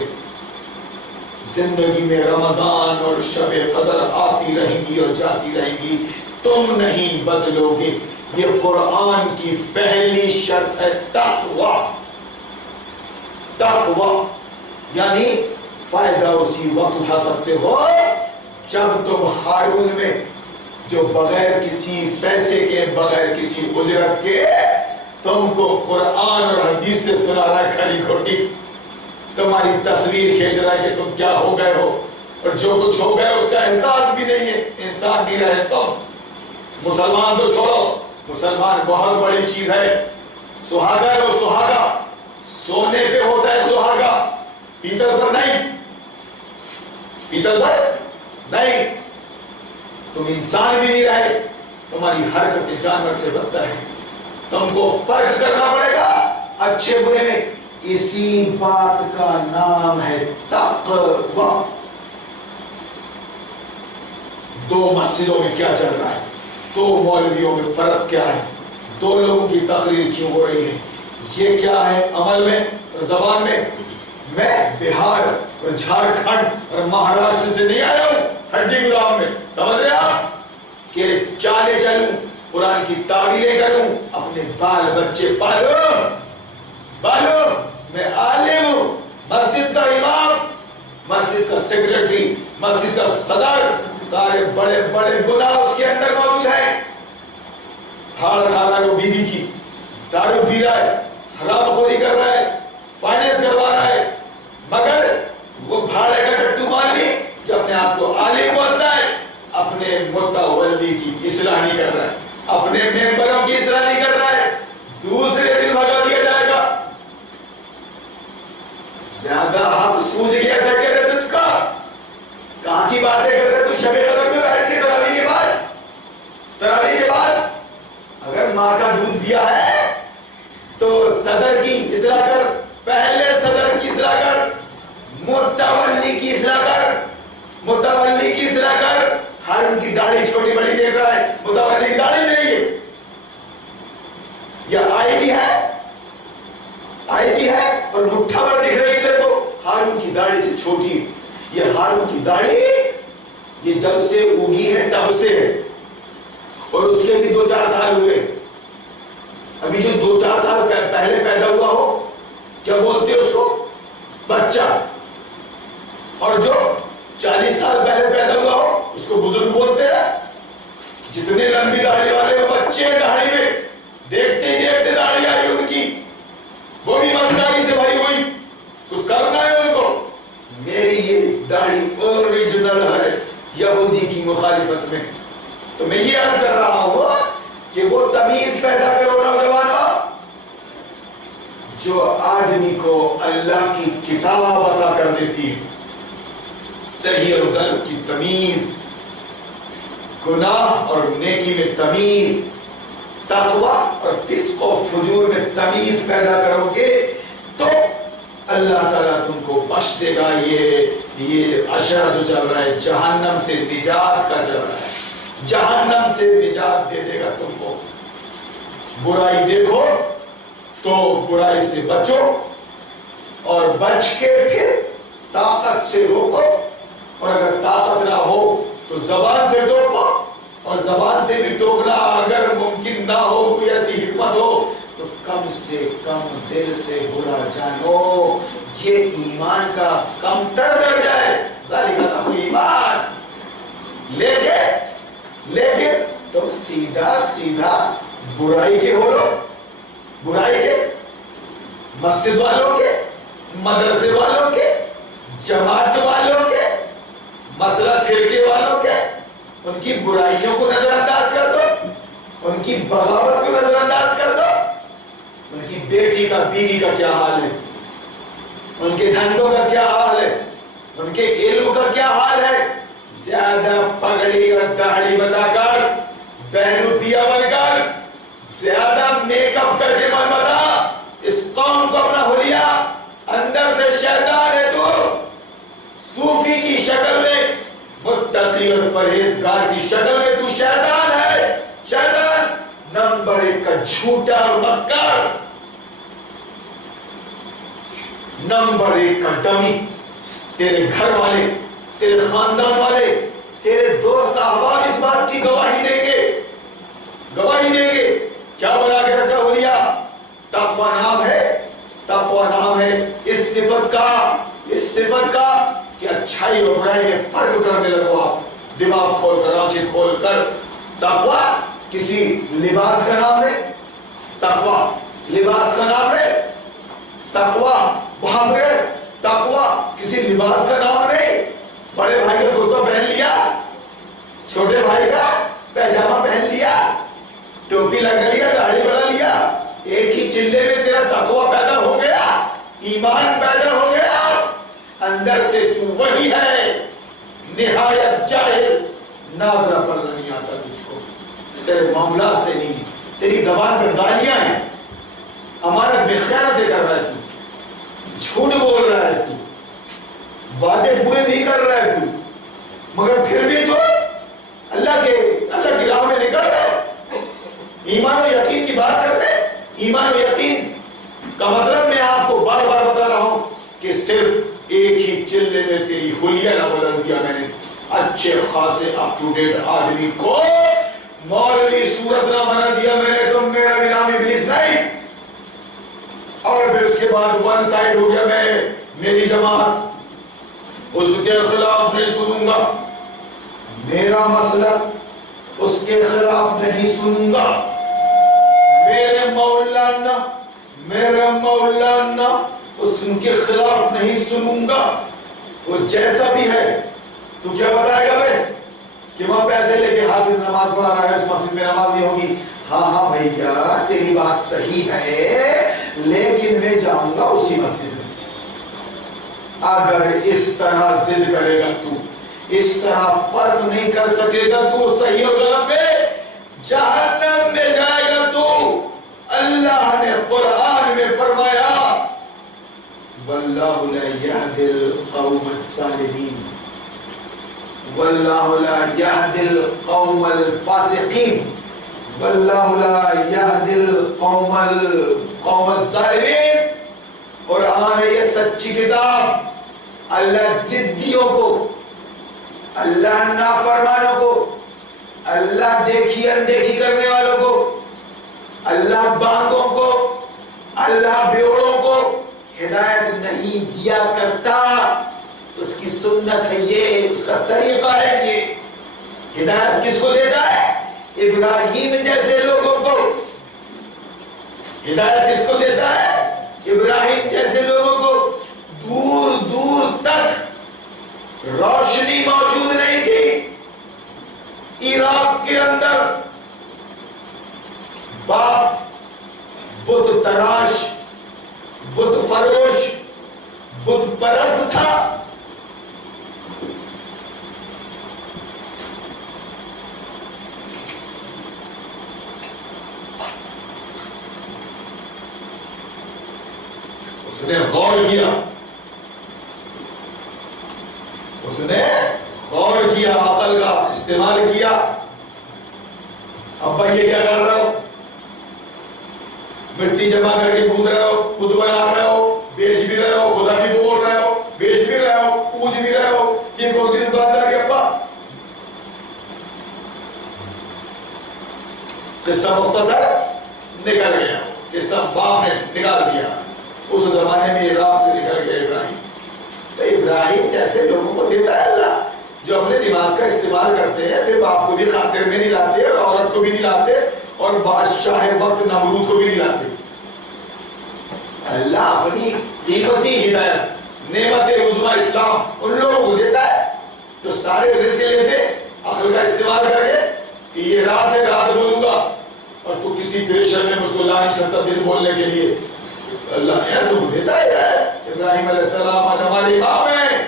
زندگی میں رمضان اور شب قدر آتی رہیں گی اور جاتی رہیں گی، تم نہیں بدلو گے. یہ قرآن کی پہلی شرط ہے تقوی. تقوی یعنی فائدہ اسی وقت اٹھا سکتے ہو جب تم ہارون میں، جو بغیر کسی پیسے کے، بغیر کسی اجرت کے تم کو قرآن اور حدیث سے سنا رہا ہے کھری کھوٹی، تمہاری تصویر کھینچ رہا ہے کہ تم کیا ہو گئے ہو، اور جو کچھ ہو گئے اس کا احساس بھی نہیں ہے، انسان نہیں رہے تم۔ مسلمان تو چھوڑو، مسلمان بہت بڑی چیز ہے، سہاگا ہے وہ سہاگا، سونے پہ ہوتا ہے سہاگا، پیتل پر نہیں، پیتل پر نہیں۔ تم انسان بھی نہیں رہے، تمہاری حرکت جانور سے بدتر ہے، تم کو فرق کرنا پڑے گا اچھے برے میں۔ اسی بات کا نام ہے تقوی۔ دو مسجدوں میں کیا چل رہا ہے، دو مولویوں میں فرق کیا ہے، دو لوگوں کی تقریر کیوں ہو رہی ہے، یہ کیا ہے عمل میں اور زبان میں۔ میں بہار اور جھارکھنڈ اور مہاراشٹر سے نہیں آیا ہوں ہڈی گرام میں، سمجھ رہے آپ، کہ چالے چلوں، قرآن کی تعویلیں کروں، اپنے بال بچے پالو۔ میں عالم ہوں، مسجد کا امام، مسجد کا سیکریٹری، مسجد کا صدر، سارے بڑے بڑے گناہ اس کے اندر موجود ہیں۔ ہاڑ کھا رہا ہے وہ بیوی کی، دارو پی رہا ہے، حرام خوری کر رہا ہے، فائنینس کروا رہا ہے، مگر وہ بھاڑے کا ٹٹو مولوی جو اپنے آپ کو عالم بولتا ہے، اپنے متولی کی اصلاح نہیں کر رہا ہے، اپنے ممبروں کی اصلاح نہیں کر رہا ہے، دوسرے دن بھگا دیا جائے گا۔ زیادہ حق سوجھ گیا تھا کہ رہے تجھ کا، کہاں کی باتیں کر رہے تو شب قدر میں بیٹھ کے تراویح کے بعد اگر ماں کا دودھ پیا ہے تو صدر کی اصلاح کر، پہلے صدر کی اصلاح کر، متولی کی اصلاح کر۔ ہر ان کی داڑھی چھوٹی بڑی دیکھ رہا ہے، متولی کی داڑھی نہیں ہے، یا آئی بھی ہے اور مٹھا پر دکھ رہی تھے تو ہارون کی داڑھی سے چھوٹی ہے۔ یہ ہارون کی داڑھی یہ جب سے اگی ہے تب سے ہے، اور اس کے بھی 2-4 سال ہوئے، ابھی جو 2-4 سال پہلے پیدا ہوا ہو کیا بولتے اس کو، بچہ، اور جو 40 سال پہلے پیدا ہوا ہو اس کو بزرگ بولتے ہیں۔ جتنے لمبی داڑھی والے ہو بچے داڑھی میں، دیکھتے دیکھتے داڑھی آئی ان کی، وہ بھی مکاری سے بھری ہوئی، کچھ کرنا ہے ان کو۔ میری یہ داڑھی اوریجنل ہے یہودی کی مخالفت میں، تو میں یہ عرض کر رہا ہوں کہ وہ تمیز پیدا کرو نوجوانوں، جو آدمی کو اللہ کی کتاب عطا کر دیتی ہے، صحیح اور غلط کی تمیز، گناہ اور نیکی میں تمیز، تقوی اور فسق و فجور میں تمیز پیدا کرو گے تو اللہ تعالیٰ تم کو بخش دے گا۔ یہ اشرا جو چل رہا ہے جہنم سے نجات کا چل رہا ہے، جہنم سے نجات دے دے گا تم کو۔ برائی دیکھو تو برائی سے بچو، اور بچ کے پھر طاقت سے روکو، اور اگر طاقت نہ ہو تو زبان سے ٹوکو، اور زبان سے بھی ٹوکنا اگر ممکن نہ ہو، کوئی ایسی حکمت ہو تو کم سے کم دل سے برا جانو، یہ ایمان کا کم تر درجہ ہے، ذالک ضعف ایمان۔ لیکن تم سیدھا برائی کے ہو لو، برائی کے، مسجد والوں کے، مدرسے والوں کے، جماعت والوں کے، مسلک فرقے والوں کے، ان کی برائیوں کو نظر انداز کر دو، ان کی بغاوت کو نظر انداز کر دو، ان کی بیٹی کا بیوی کا کیا حال ہے، ان کے دھندوں کا کیا حال ہے، ان کے علم کا کیا حال ہے، زیادہ پگڑی اور داڑھی بتا کر، بہروپیہ بن کر، زیادہ میک اپ کر کے مت بتا اس قوم کو اپنا حلیہ، اندر سے شیطان ہے تو، صوفی کی شکل میں، متقی اور پرہیزگار کی شکل میں تو شیطان ہے، شیطان نمبر 1 کا جھوٹا اور مکار، نمبر 1 کا ڈمی۔ تیرے گھر والے، تیرے خاندان والے، تیرے دوست احباب اس بات کی گواہی دیں گے کیا بنا کے رکھا حلیہ؟ تقوی نام ہے اس صفت کا کہ اچھائی اور برائی میں فرق کرنے لگو آپ، دماغ کھول کر، آنکھیں کھول کر۔ تقوی کسی لباس کا نام ہے، تقوی لباس کا نام نہیں، تقوی باپ رے، تقوی کسی لباس کا نام نہیں۔ بڑے بھائی کا کرتا پہن لیا، چھوٹے بھائی کا پیجامہ پہن لیا، ٹوپی لگا لیا، داڑھی بڑھا لیا، ایک ہی چلے میں تیرا تقوی پیدا ہو گیا، ایمان پیدا ہو گیا، اندر سے تو وہی ہے، نہایت جاہل، ناظرہ پڑھنا نہیں آتا تجھ کو، تیرے معاملات سے نہیں، تیری زبان پر گالیاں ہیں، امانت میں خیانتیں کر رہا ہے تو، جھوٹ بول رہا ہے تو، وعدے پورے نہیں کر رہا ہے تو، مگر پھر بھی تو اللہ کی راہ میں نکل رہا ہے، ایمان و یقین کی بات کر رہے۔ ایمان و یقین کا مطلب میں آپ کو بار بار بتا رہا ہوں کہ صرف ایک ہی چلے میں تیری حلیہ نہ بدل دیا میں نے، اچھے خاصے اپ ٹو ڈیٹ آدمی کو مولوی صورت نہ بنا دیا میں نے، تم میرا بھی نام ابلیس نہیں۔ اور پھر اس کے بعد ون سائڈ ہو گیا، میں میری جماعت اس کے خلاف نہیں سنوں گا، میرا مسئلہ اس کے خلاف نہیں سنوں گا، میرے مولانا ان کے خلاف نہیں سنوں گا، وہ جیسا بھی ہے۔ تو کیا بتائے گا بھائی کہ وہاں پیسے لے کے حافظ نماز پڑھا رہا ہے، اس مسجد میں نماز نہیں ہوگی؟ ہاں بھیا تیری بات صحیح ہے، لیکن میں جاؤں گا اسی مسجد میں۔ اگر اس طرح ضد کرے گا تو، اس طرح فرق نہیں کر سکے گا تو صحیح اور غلط میں، جہنم میں جائے گا تو۔ اللہ نے قرآن میں فرمایا واللہ لا یہدی القوم الظالمین، واللہ لا یہدی القوم الفاسقین، واللہ لا یہدی القوم الظالمین۔ قرآن ہے یہ سچی کتاب، اللہ ضدیوں کو، اللہ نافرمانوں کو، اللہ دیکھی اندیکھی کرنے والوں کو، اللہ بانگوں کو، اللہ بیوڑوں کو ہدایت نہیں دیا کرتا۔ اس کی سنت ہے یہ، اس کا طریقہ ہے یہ۔ ہدایت کس کو دیتا ہے؟ ابراہیم جیسے لوگوں کو۔ ہدایت کس کو دیتا ہے؟ ابراہیم جیسے لوگوں کو۔ دور دور تک روشنی موجود نہیں تھی، عراق کے اندر باپ بت تراش، بت فروش، بت پرست تھا۔ اس نے غور کیا، اس نے غور کیا، عقل کا استعمال کیا۔ ابا یہ کیا کر رہے ہو؟ مٹی جمع کر کے کود رہے ہو، خود بنا رہے ہو، بیچ بھی رہے ہو، خدا کی بول رہے ہو، بیچ بھی رہے ہو، پوچھ بھی رہے ہو، یہ کون سی دکانداری ابا؟ قصہ مختصر نکل گیا، قصہ باپ نے نکال دیا۔ اس زمانے میں عراق سے نکل گیا ابراہیم۔ تو ابراہیم جیسے لوگوں کو دیتا ہے اللہ، جو اپنے دماغ کا استعمال کرتے ہیں، پھر باپ کو بھی خاطر میں نہیں لاتے اور عورت کو بھی نہیں لاتے اور بادشاہ وقت نمرود کو بھی نہیں لاتے۔ اللہ اپنی قیمتی ہدایت، نعمت عظمیٰ اسلام ان لوگوں کو دیتا ہے جو سارے رزق لیتے، عقل کا استعمال کر کے کہ یہ رات ہے، رات بولوں گا، اور تو کسی پریشر میں مجھ کو لا نہیں سکتا دن بولنے کے لیے۔ اللہ نے ایسے کو دیتا ہے۔ ابراہیم علیہ السلام آج ہمارے امام ہیں،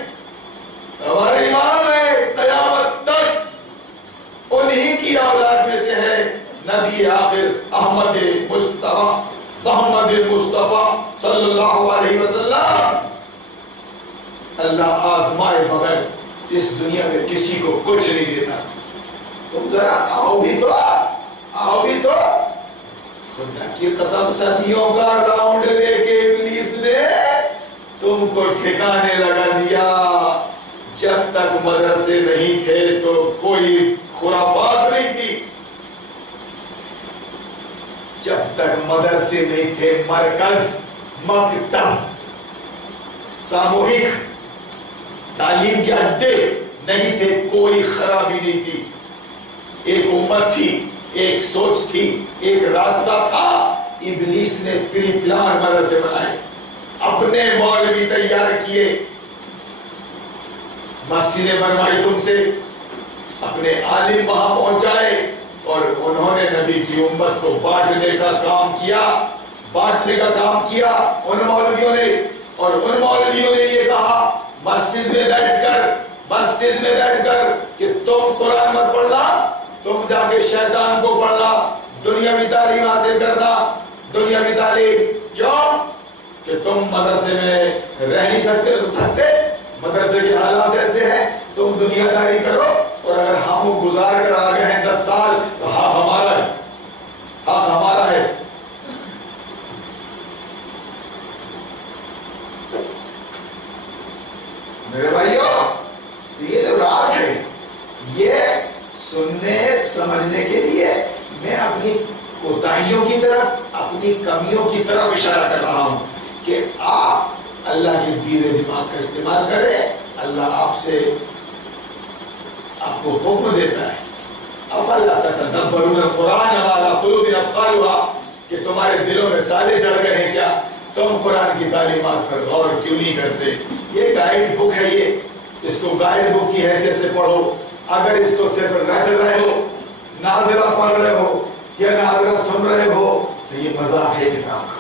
ہمارے امام ہیں، قیامت تک انہی کی اولاد میں سے ہے نبی آخر احمد مصطفیٰ محمد مصطفیٰ صلی اللہ علیہ وسلم۔ اللہ آزمائے بغیر اس دنیا میں کسی کو کچھ نہیں دیتا۔ تم ذرا آؤ بھی تو، آؤ بھی تو۔ خدا کی قسم صدیوں کا راؤنڈ لے کے ابلیس نے تم کو ٹھکانے لگا دیا۔ جب تک مدرسے نہیں تھے تو کوئی خرافات نہیں تھی، جب تک مدرسے نہیں تھے مرکز، مکتب، ساموہک تعلیم کے اڈے نہیں تھے، کوئی خرابی نہیں تھی۔ ایک امت تھی، ایک سوچ تھی، ایک راستہ تھا، ابلیس نے پری پلان مدرسے بنائے، اپنے مولوی تیار کیے، مسجدیں بنوائی تم سے، اپنے عالم وہاں پہنچائے، اور انہوں نے نبی کی امت کو بانٹنے کا کام کیا ان مولویوں نے۔ اور ان مولویوں نے یہ کہا مسجد میں بیٹھ کر کہ تم قرآن مت پڑھنا، تم جا کے شیطان کو پڑھنا، دنیاوی تعلیم حاصل کرنا، دنیاوی تعلیم۔ کیوں؟ کہ تم مدرسے میں رہ نہیں سکتے، مدرسے کے حالات ایسے ہیں، تم دنیا داری کرو، اور اگر ہم گزار کر آ گئے ہیں 10 سال تو حق ہمارا ہے۔ میرے بھائیو، تو یہ جو رات ہے یہ سننے سمجھنے کے لیے میں اپنی کوتاہیوں کی طرف، اپنی کمیوں کی طرف اشارہ کر رہا ہوں کہ آپ اللہ کے دیے دماغ کا استعمال کریں۔ اللہ آپ کو حکم دیتا ہے افلا تتدبرون القرآن ما على قلوب اقفالها، کہ تمہارے دلوں میں تالے چڑھ گئے ہیں کیا؟ تم قرآن کی تعلیمات پر غور کیوں نہیں کرتے؟ یہ گائیڈ بک ہے، اس کو گائیڈ بک کی حیثیت سے پڑھو۔ اگر اس کو صرف رٹ رہے ہو، ناظرہ پڑھ رہے ہو یا ناظرہ سن رہے ہو تو یہ مذاق ہے کتاب کا،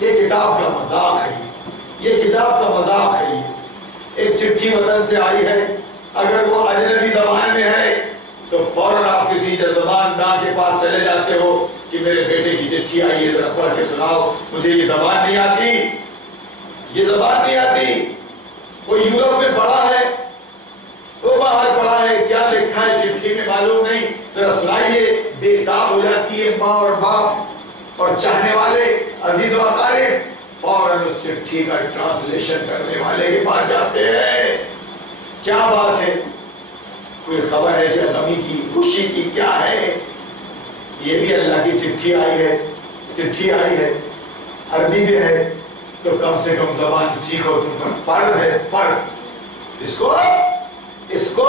یہ کتاب کا مذاق ہے، یہ کتاب کا مذاق ہے۔ ایک چٹھی وطن سے آئی ہے، اگر وہ اجنبی زبان میں ہے تو فوراً آپ کسی زبان داں کے پاس چلے جاتے ہو کہ میرے بیٹے کی چٹھی آئی ہے، ذرا پڑھ کے سناؤ، مجھے یہ زبان نہیں آتی، یہ زبان نہیں آتی۔ وہ یورپ میں پڑھا ہے، وہ باہر پڑھا ہے، کیا لکھا ہے چٹھی میں معلوم نہیں، ذرا سنائیے۔ بے تاب ہو جاتی ہے ماں اور باپ اور چاہنے والے عزیز و اقارب، فوراً اس چٹھی کا ٹرانسلیشن کرنے والے کے پاس جاتے ہیں۔ کیا بات ہے؟ کوئی خبر ہے کیا غمی کی، خوشی کی؟ کیا ہے؟ یہ بھی اللہ کی چٹھی آئی ہے، عربی میں ہے، تو کم سے کم زبان سیکھو، تم پر فرض ہے، فرض، اس کو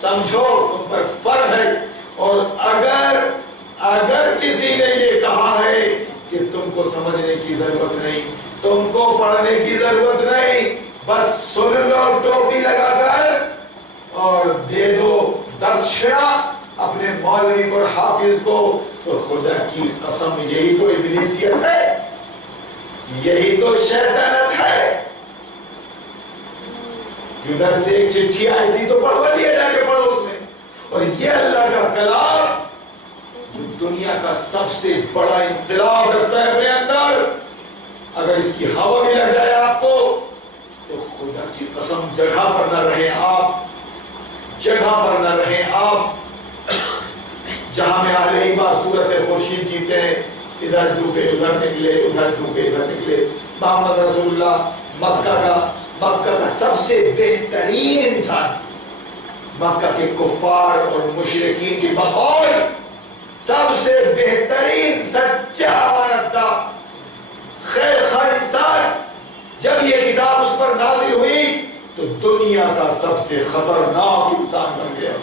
سمجھو، تم پر فرض ہے۔ اور اگر کسی نے یہ کہا ہے کہ تم کو سمجھنے کی ضرورت نہیں، تم کو پڑھنے کی ضرورت نہیں، بس سن لو ٹوپی لگا کر اور دے دو دکشنا اپنے مولوی اور حافظ کو، تو خدا کی قسم یہی تو ابلیسیت ہے، یہی تو شیطانت ہے۔ ادھر سے ایک چٹھی آئی تھی تو پڑھوا لیا، جا کے پڑھو اس میں، اور یہ اللہ کا کلام جو دنیا کا سب سے بڑا انقلاب رکھتا ہے اپنے اندر، اگر اس کی ہوا بھی لگ جائے آپ کو تو خدا کی قسم جگہ پر نہ رہیں آپ، جگہ پر نہ رہیں آپ۔ جہاں میں علیہ با صورت خورشید جیتے ہیں، ادھر ڈوبے ادھر نکلے، ادھر ڈوبے ادھر نکلے۔ محمد رسول اللہ مکہ کا سب سے بہترین انسان، مکہ کے کفار اور مشرکین کی بقول سب سے بہترین سچا امانتدار خیر خواہ انسان، جب یہ کتاب اس پر نازل ہوئی تو دنیا کا سب سے خطرناک انسان بن گیا۔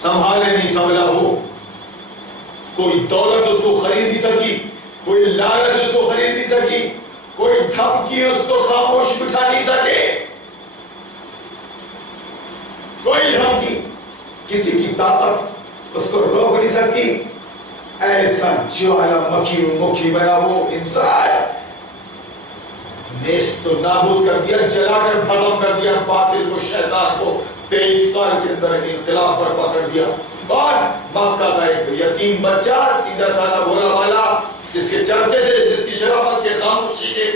سنبھالے نہیں سنبھلا وہ، کوئی دولت اس کو خرید نہیں سکی، کوئی لالچ اس کو خرید نہیں سکی، کوئی دھمکی اس کو خاموش بٹھا نہیں سکے، کوئی دھمکی، کسی کی طاقت اس کو روک نہیں سکتی۔ ایسا جوالا مکھی بنا وہ انسان، نیست و نابود کر دیا، جلا کر بھسم کر دیا باطل کو، شیطان کو، 23 سال کے اندر انقلاب برپا کر دیا۔ کون؟ مکہ کا ایک یتیم بچہ، سیدھا سادہ بھولا والا، جس کے چرچے تھے، جس کی شرافت کے خاموشی کے،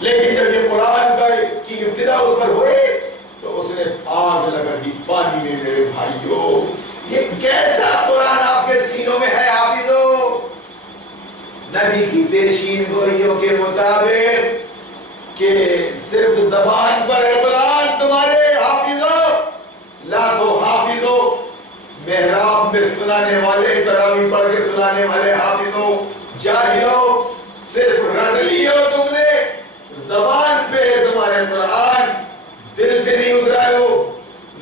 لیکن جب یہ قرآن کی ابتدا اس پر ہوئے تو اس نے آگ لگا دی پانی میں۔ میرے بھائیو، یہ کیسا قرآن آپ کے سینوں میں ہے حافظو؟ نبی کی پیشین گوئیوں کے مطابق کہ صرف زبان پر ہے قرآن تمہارے حافظو، لاکھوں حافظو، محراب میں سنانے والے، تراویح پڑھ کے سنانے والے حافظو، جاہلو، صرف رٹ لیو تم نے، زبان پہ تمہارے قرآن، دل پہ نہیں اترا ہے وہ۔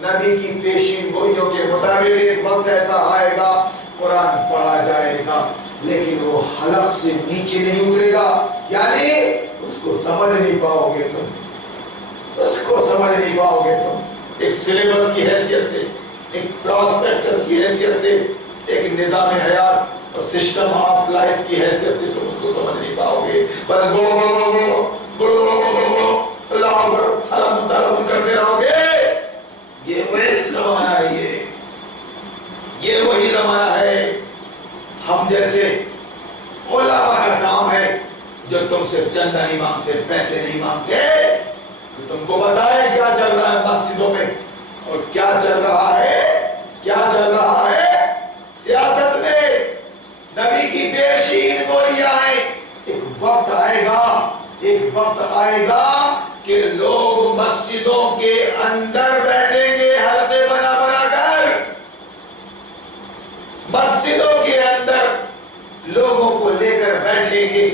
نبی کی پیشین گوئیوں کے مطابق ایک وقت ایسا آئے گا قرآن پڑھا جائے گا لیکن وہ حلق سے نیچے نہیں اترے گا، یعنی اس کو سمجھ نہیں پاؤ گے تم، اس کو سمجھ نہیں پاؤ گے تم۔ ایک سلیبس کی حیثیت سے، ایک پراسپیکٹس کی حیثیت سے، ایک نظام حیات اور سسٹم آف لائف کی حیثیت سے تم اس کو سمجھ نہیں پاؤ گے، بس اللہ اکبر اللہ مطالعہ کرتے رہو گے۔ یہ وہی زمانہ ہے، یہ وہی زمانہ ہے۔ ہم جیسے علماء کا کام ہے جو تم سے چندہ نہیں مانگتے، پیسے نہیں مانگتے، تو تم کو بتائے کیا چل رہا ہے مسجدوں میں اور کیا چل رہا ہے، کیا چل رہا ہے سیاست میں۔ نبی کی پیشین گولیاں ہیں۔ ایک وقت آئے گا، ایک وقت آئے گا کہ لوگ مسجدوں کے اندر بیٹھیں گے حلقے بنا بنا کر، مسجدوں کے اندر لوگوں کو لے کر بیٹھیں گے۔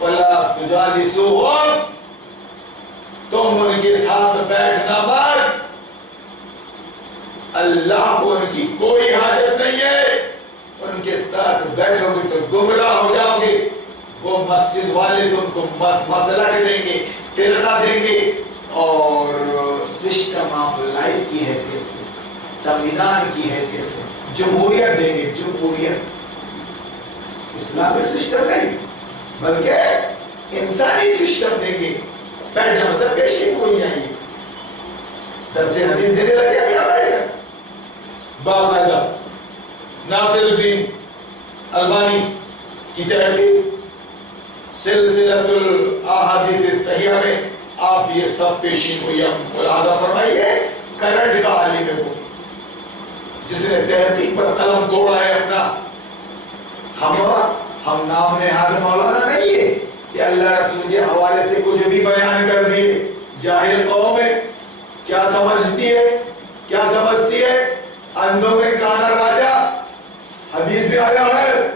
وَلَا تُجَالِسُوهُمْ، تم ان کے ساتھ بیٹھنا مت، اللہ کو ان کی کوئی حاجت نہیں ہے، ان کے ساتھ بیٹھو گے تو گمراہ ہو جاؤ گے۔ وہ مسجد والے تم کو مسلک دیں گے، فرقہ دیں گے، اور سسٹم آف لائف کی حیثیت سے، سمویدھان کی حیثیت سے جمہوریت دیں گے، جمہوریت۔ اسلامی سسٹم نہیں بلکہ انسانی سسٹم دیں گے۔ بیٹھنا مطلب پیشی کوئی آئی ہے، درس حدیث دینے لگے اب یہاں بیٹھ گئے باقاعدہ ناصر الدین البانی کی تحقیق سلسلۃ الاحادیث الصحیحہ میں آپ یہ سب پیشین ہوئی ملاحظہ فرمائیے۔ کرنٹ کا عالم ہے وہ جس نے تحقیق پر قلم توڑا ہے اپنا۔ ہم نام نہاد مولانا نہیں ہے کہ اللہ رسول کے حوالے سے کچھ بھی بیان کر دیے۔ جاہل قوم ہے، کیا سمجھتی ہے، کیا سمجھتی ہے؟ اندھوں میں کانا راجا، حدیث میں آیا ہے۔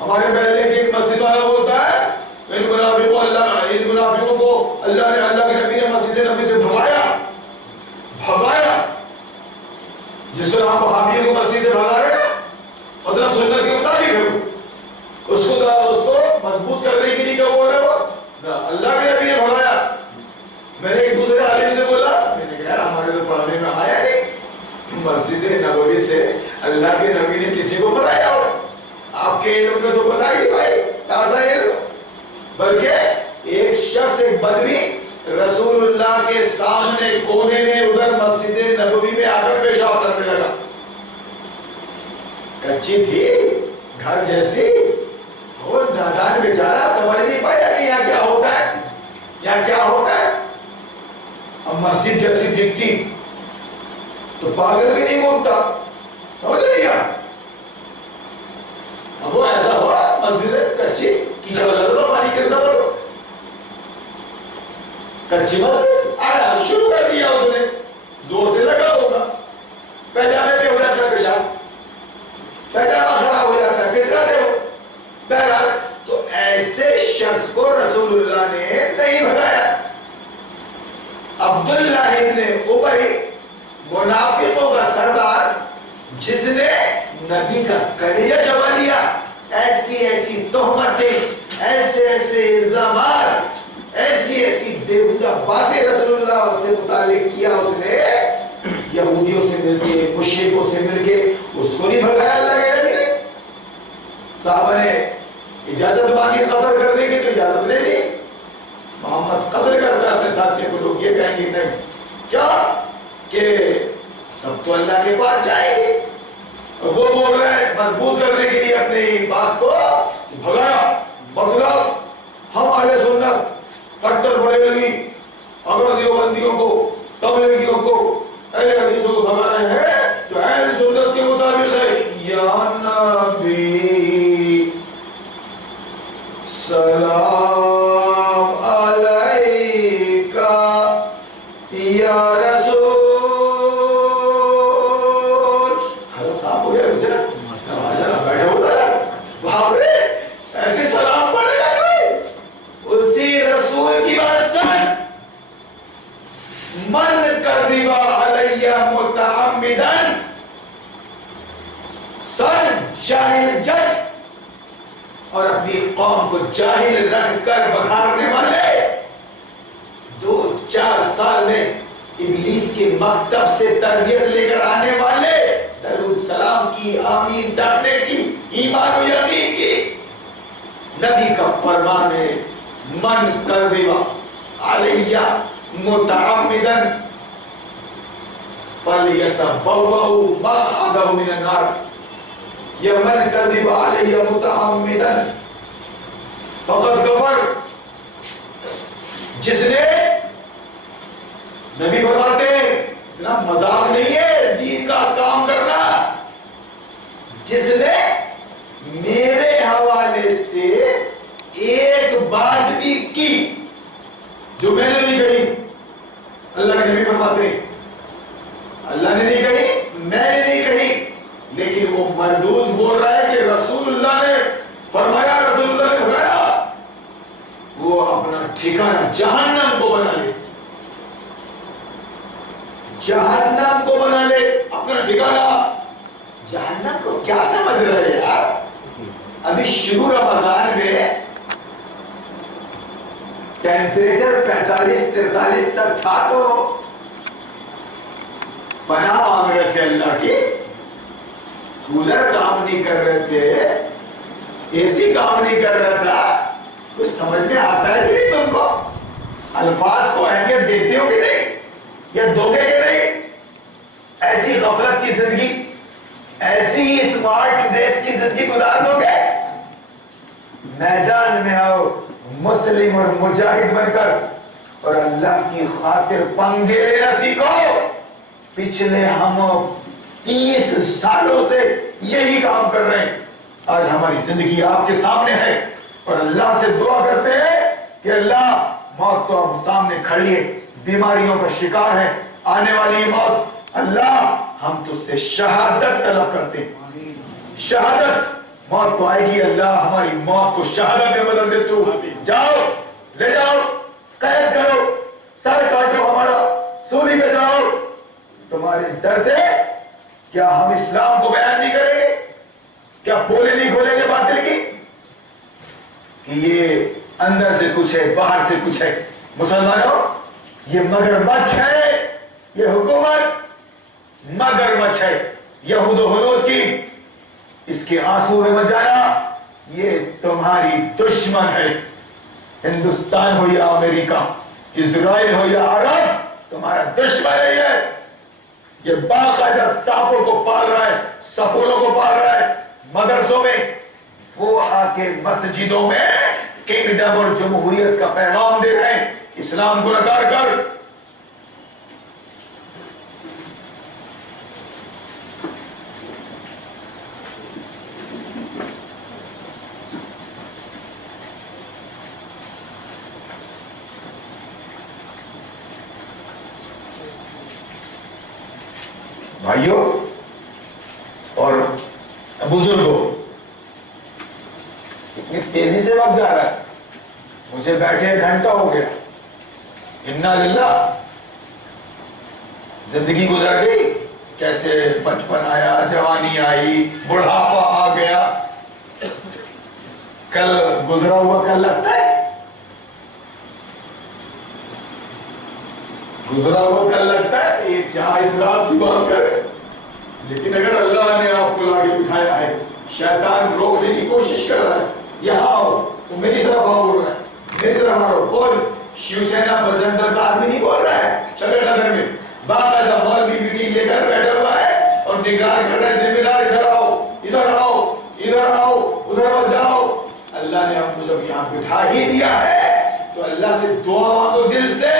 ہمارے محلے کی ایک مسجد والا بولتا ہے ان منافقوں کو اللہ کے نبی نے مسجد نبی سے بھگایا۔ جس کو نام وہابیوں کو مسجد سے بھگا رہے نا، مطلب سنت کے مطابق ہے، اس کو مضبوط کرنے کے لیے کیا بول رہے وہ؟ اللہ کے نبی نے بھگایا۔ میں نے ایک دوسرے عالم سے بولا، میں نے کہا یار ہمارے تو پڑھنے میں آیا نہیں، مسجد نبوی سے اللہ کے نبی نے کسی کو بتایا ہو؟ آپ کے علم میں تو بتائیے بھائی، تازہ علم۔ بلکہ ایک شخص، ایک بدوی رسول اللہ کے سامنے کونے میں ادھر مسجد نبوی میں آ کر پیشاب کرنے لگا۔ کچی تھی گھر جیسی، اور نادان بیچارہ سمجھ نہیں پایا کہ یہاں کیا ہوتا ہے، یہاں کیا ہوتا ہے۔ اب مسجد جیسی دکھتی تو پاگل بھی نہیں گھومتا، سمجھ رہی ہے؟ اب وہ ایسا ہوا مسجد کچی، کیچڑ لگا تھا، پانی گرتا تھا، تو کچی مسجد آیا شروع کر دیا اس نے، زور سے لگا ہوگا، پیجامے پہ ہو جاتا ہے پیشاب، پیجامہ خراب ہو جاتا ہے، فطرت ہے وہ۔ بہرحال تو ایسے شخص کو رسول اللہ نے نہیں بھگایا۔ عبداللہ ابن ابی منافقوں کا سردار، جس نے نبی کا کلیجہ چبا لیا، ایسی ایسی تہمتیں، ایسے ایسے الزامات، ایسی ایسی بےہودہ باتیں رسول اللہ سے متعلق کیا، اس نے یہودیوں سے مل کے، مشرکوں سے مل کے، اس کو نہیں بھگایا اللہ کے نبی نے۔ صحابہ نے اجازت مانگی قتل کرنے کی تو اجازت نہیں دی۔ محمد قتل کرتا ہے اپنے ساتھیوں کو، لوگ یہ کہیں گے نہیں، کیا کہ سب تو اللہ کے پاس جائیں گے۔ وہ بول رہے ہیں مضبوط کرنے کے لیے اپنی بات کو، بھگایا، مطلب ہم اہل سنت کٹر بریلوی اگر دیوبندیوں کو، تبلیغیوں کو، اہل حدیثوں کو بھگا رہے ہیں تو اہل سنت کے مطابق ہے، یا نبی سلام علیکہ یا رسول۔ حضرت صاحب ہو گیا مجھے نا، بیٹھے ہوتا ہے باپ رے، ایسے سلام پڑھے گا کوئی؟ اسی رسول کی بات سن، من کذب علی متعمدا احسن جاہل جج اور اپنی قوم کو جاہل رکھ کر بکھارنے والے 2-4 سال میں ابلیس کے مکتب سے تربیت لے کر آنے والے درود السلام کی، آمین ڈاکنے کی، ایمان و یقین کی. نبی کا فرمان ہے من کذب علی متعمدا فلیتبوأ مقعدہ من النار. یا من کذب علی متعمدا فقد کفر. جس نے، نبی فرماتے ہیں اتنا مذاق نہیں ہے دین کا کام کرنا، جس نے میرے حوالے سے ایک بات بھی کی جو میں نے نہیں کہی. اللہ کے نبی فرماتے ہیں اللہ نے نہیں کہی، میں نے نہیں کہی، لیکن وہ مردود بول رہا ہے کہ رسول اللہ نے فرمایا، رسول اللہ نے بتایا، وہ اپنا ٹھکانہ جہنم کو بنا لے، جہنم کو بنا لے اپنا ٹھکانہ. جہنم کو کیا سمجھ رہے ہیں یار؟ ابھی شروع رمضان میں ٹیمپریچر 45-43 تک تھا تو پناہ مانگ رہے تھے اللہ کی. کولر کام نہیں کر رہے تھے، اے سی کام نہیں کر رہا تھا. کچھ سمجھ میں آتا ہے کہ نہیں تم کو؟ الفاظ کو اہمیت دیتے ہو کہ نہیں؟ یا دو گے کہ نہیں؟ ایسی غفلت کی زندگی، ایسی اسمارٹ ڈریس کی زندگی گزار دو گے؟ میدان میں آؤ مسلم اور مجاہد بن کر اور اللہ کی خاطر پنگے لینا سیکھو. پچھلے ہم 30 سالوں سے یہی کام کر رہے ہیں. آج ہماری زندگی آپ کے سامنے ہے اور اللہ سے دعا کرتے ہیں کہ اللہ، موت تو اب سامنے کھڑی ہے، بیماریوں کا شکار ہے، آنے والی موت، اللہ ہم تجھ سے شہادت طلب کرتے ہیں. شہادت موت تو آئے گی، اللہ ہماری موت کو شہادت میں بدل دے. تو جاؤ، لے جاؤ، قید کرو، سر کاٹو ہمارا، سولی پہ جاؤ. تمہارے ڈر سے کیا ہم اسلام کو بیان نہیں کریں گے؟ کیا بولے نہیں کھولیں گے باطل کی کہ یہ اندر سے کچھ ہے باہر سے کچھ ہے؟ مسلمانوں، یہ مگرمچھ ہے، یہ حکومت مگرمچھ ہے یہود و حنود کی. اس کے آنسو میں مت جانا، یہ تمہاری دشمن ہے. ہندوستان ہو یا امریکہ، اسرائیل ہو یا عرب، تمہارا دشمن ہے. یہ باقاعدہ سانپوں کو پال رہا ہے، سپولوں کو پال رہا ہے. مدرسوں میں وہ آ کے مسجدوں میں کنگڈم اور جمہوریت کا پیغام دے رہے ہیں، اسلام کو نکار کر. بھائیوں اور بزرگوں، اتنی تیزی سے وقت جا رہا ہے، مجھے بیٹھے 1 گھنٹہ ہو گیا. انا للہ، زندگی گزر گئی. کیسے بچپن آیا، جوانی آئی، بڑھاپا آ گیا. کل گزرا ہوا کل لگتا ہے، گزرا ہوا کل لگتا ہے. یہ کیا اسلام کی بات کرے؟ لیکن اگر اللہ نے آپ کو لا کے بٹھایا ہے، شیطان روکنے کی کوشش کر رہا ہے، یہاں آؤ، تو میری طرف آؤ بول رہا ہے، میری طرف آؤ. کون؟ شیو سینا بجرنگ دل کا آدمی نہیں بول رہا ہے. شب قدر میں باقاعدہ مولوی میٹنگ لے کر بیٹھا ہوا ہے اور نگران کر رہے ہیں، ذمہ دار ادھر آؤ، ادھر آؤ، ادھر آؤ، ادھر مت جاؤ. اللہ نے آپ کو جب یہاں بٹھا ہی دیا ہے تو اللہ سے دعا مانگو دل سے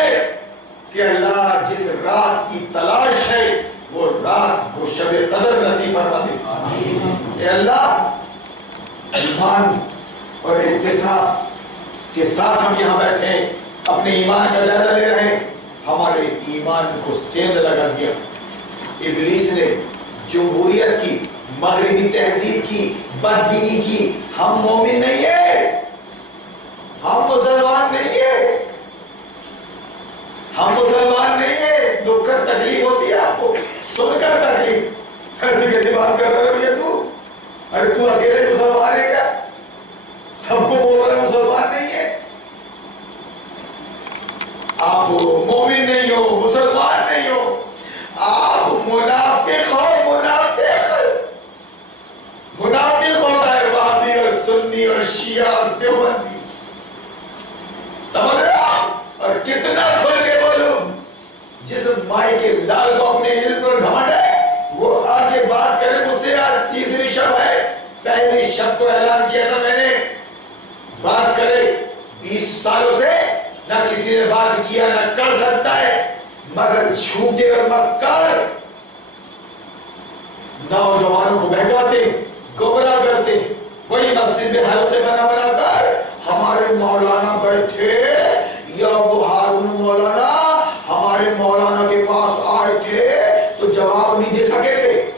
کہ اللہ جس رات کی تلاش ہے وہ رات وہ شب قدر نصیب فرما دے. اے اللہ، ایمان اور احتساب کے ساتھ ہم یہاں بیٹھے ہیں، اپنے ایمان کا جائزہ لے رہے ہیں. ہمارے ایمان کو سیند لگا دیا ابلیس نے، جمہوریت کی، مغربی تہذیب کی، بددینی کی. ہم مومن نہیں ہیں، ہم مسلمان نہیں ہیں، ہم مسلمان نہیں ہیں. دکھ کر تکلیف ہوتی ہے آپ کو، سن کر تکلیف. ایسی کیسی بات کر رہا ہے بھیا تو؟ ارے تو اکیلے مسلمان ہے کیا؟ سب کو بول رہے مسلمان نہیں ہے؟ آپ مومن نہیں ہو، مسلمان نہیں ہو، آپ منافق ہو۔ منافق ہوتا ہے وہابی اور سنی اور شیعہ اور دیوبندی، سمجھ رہے آپ؟ اور کتنا کھل کے بولو، جس مائی کے لال کو اپنے علم پر گھمنڈ ہے وہ آگے بات کرے مجھ سے۔ آج تیسری شب ہے، پہلی شب کو اعلان کیا تھا میں نے، بات کرے 20 سالوں سے نہ کسی نے بات کیا نہ کر سکتا ہے، مگر جھوٹے اور مکار نوجوانوں کو بہکاتے، گمراہ کرتے۔ وہی مسجد میں حلقے بنا کر ہمارے مولانا گئے تھے یا وہ ہارون مولانا ہمارے مولانا کے پاس آئے تھے تو جواب نہیں دے سکے تھے،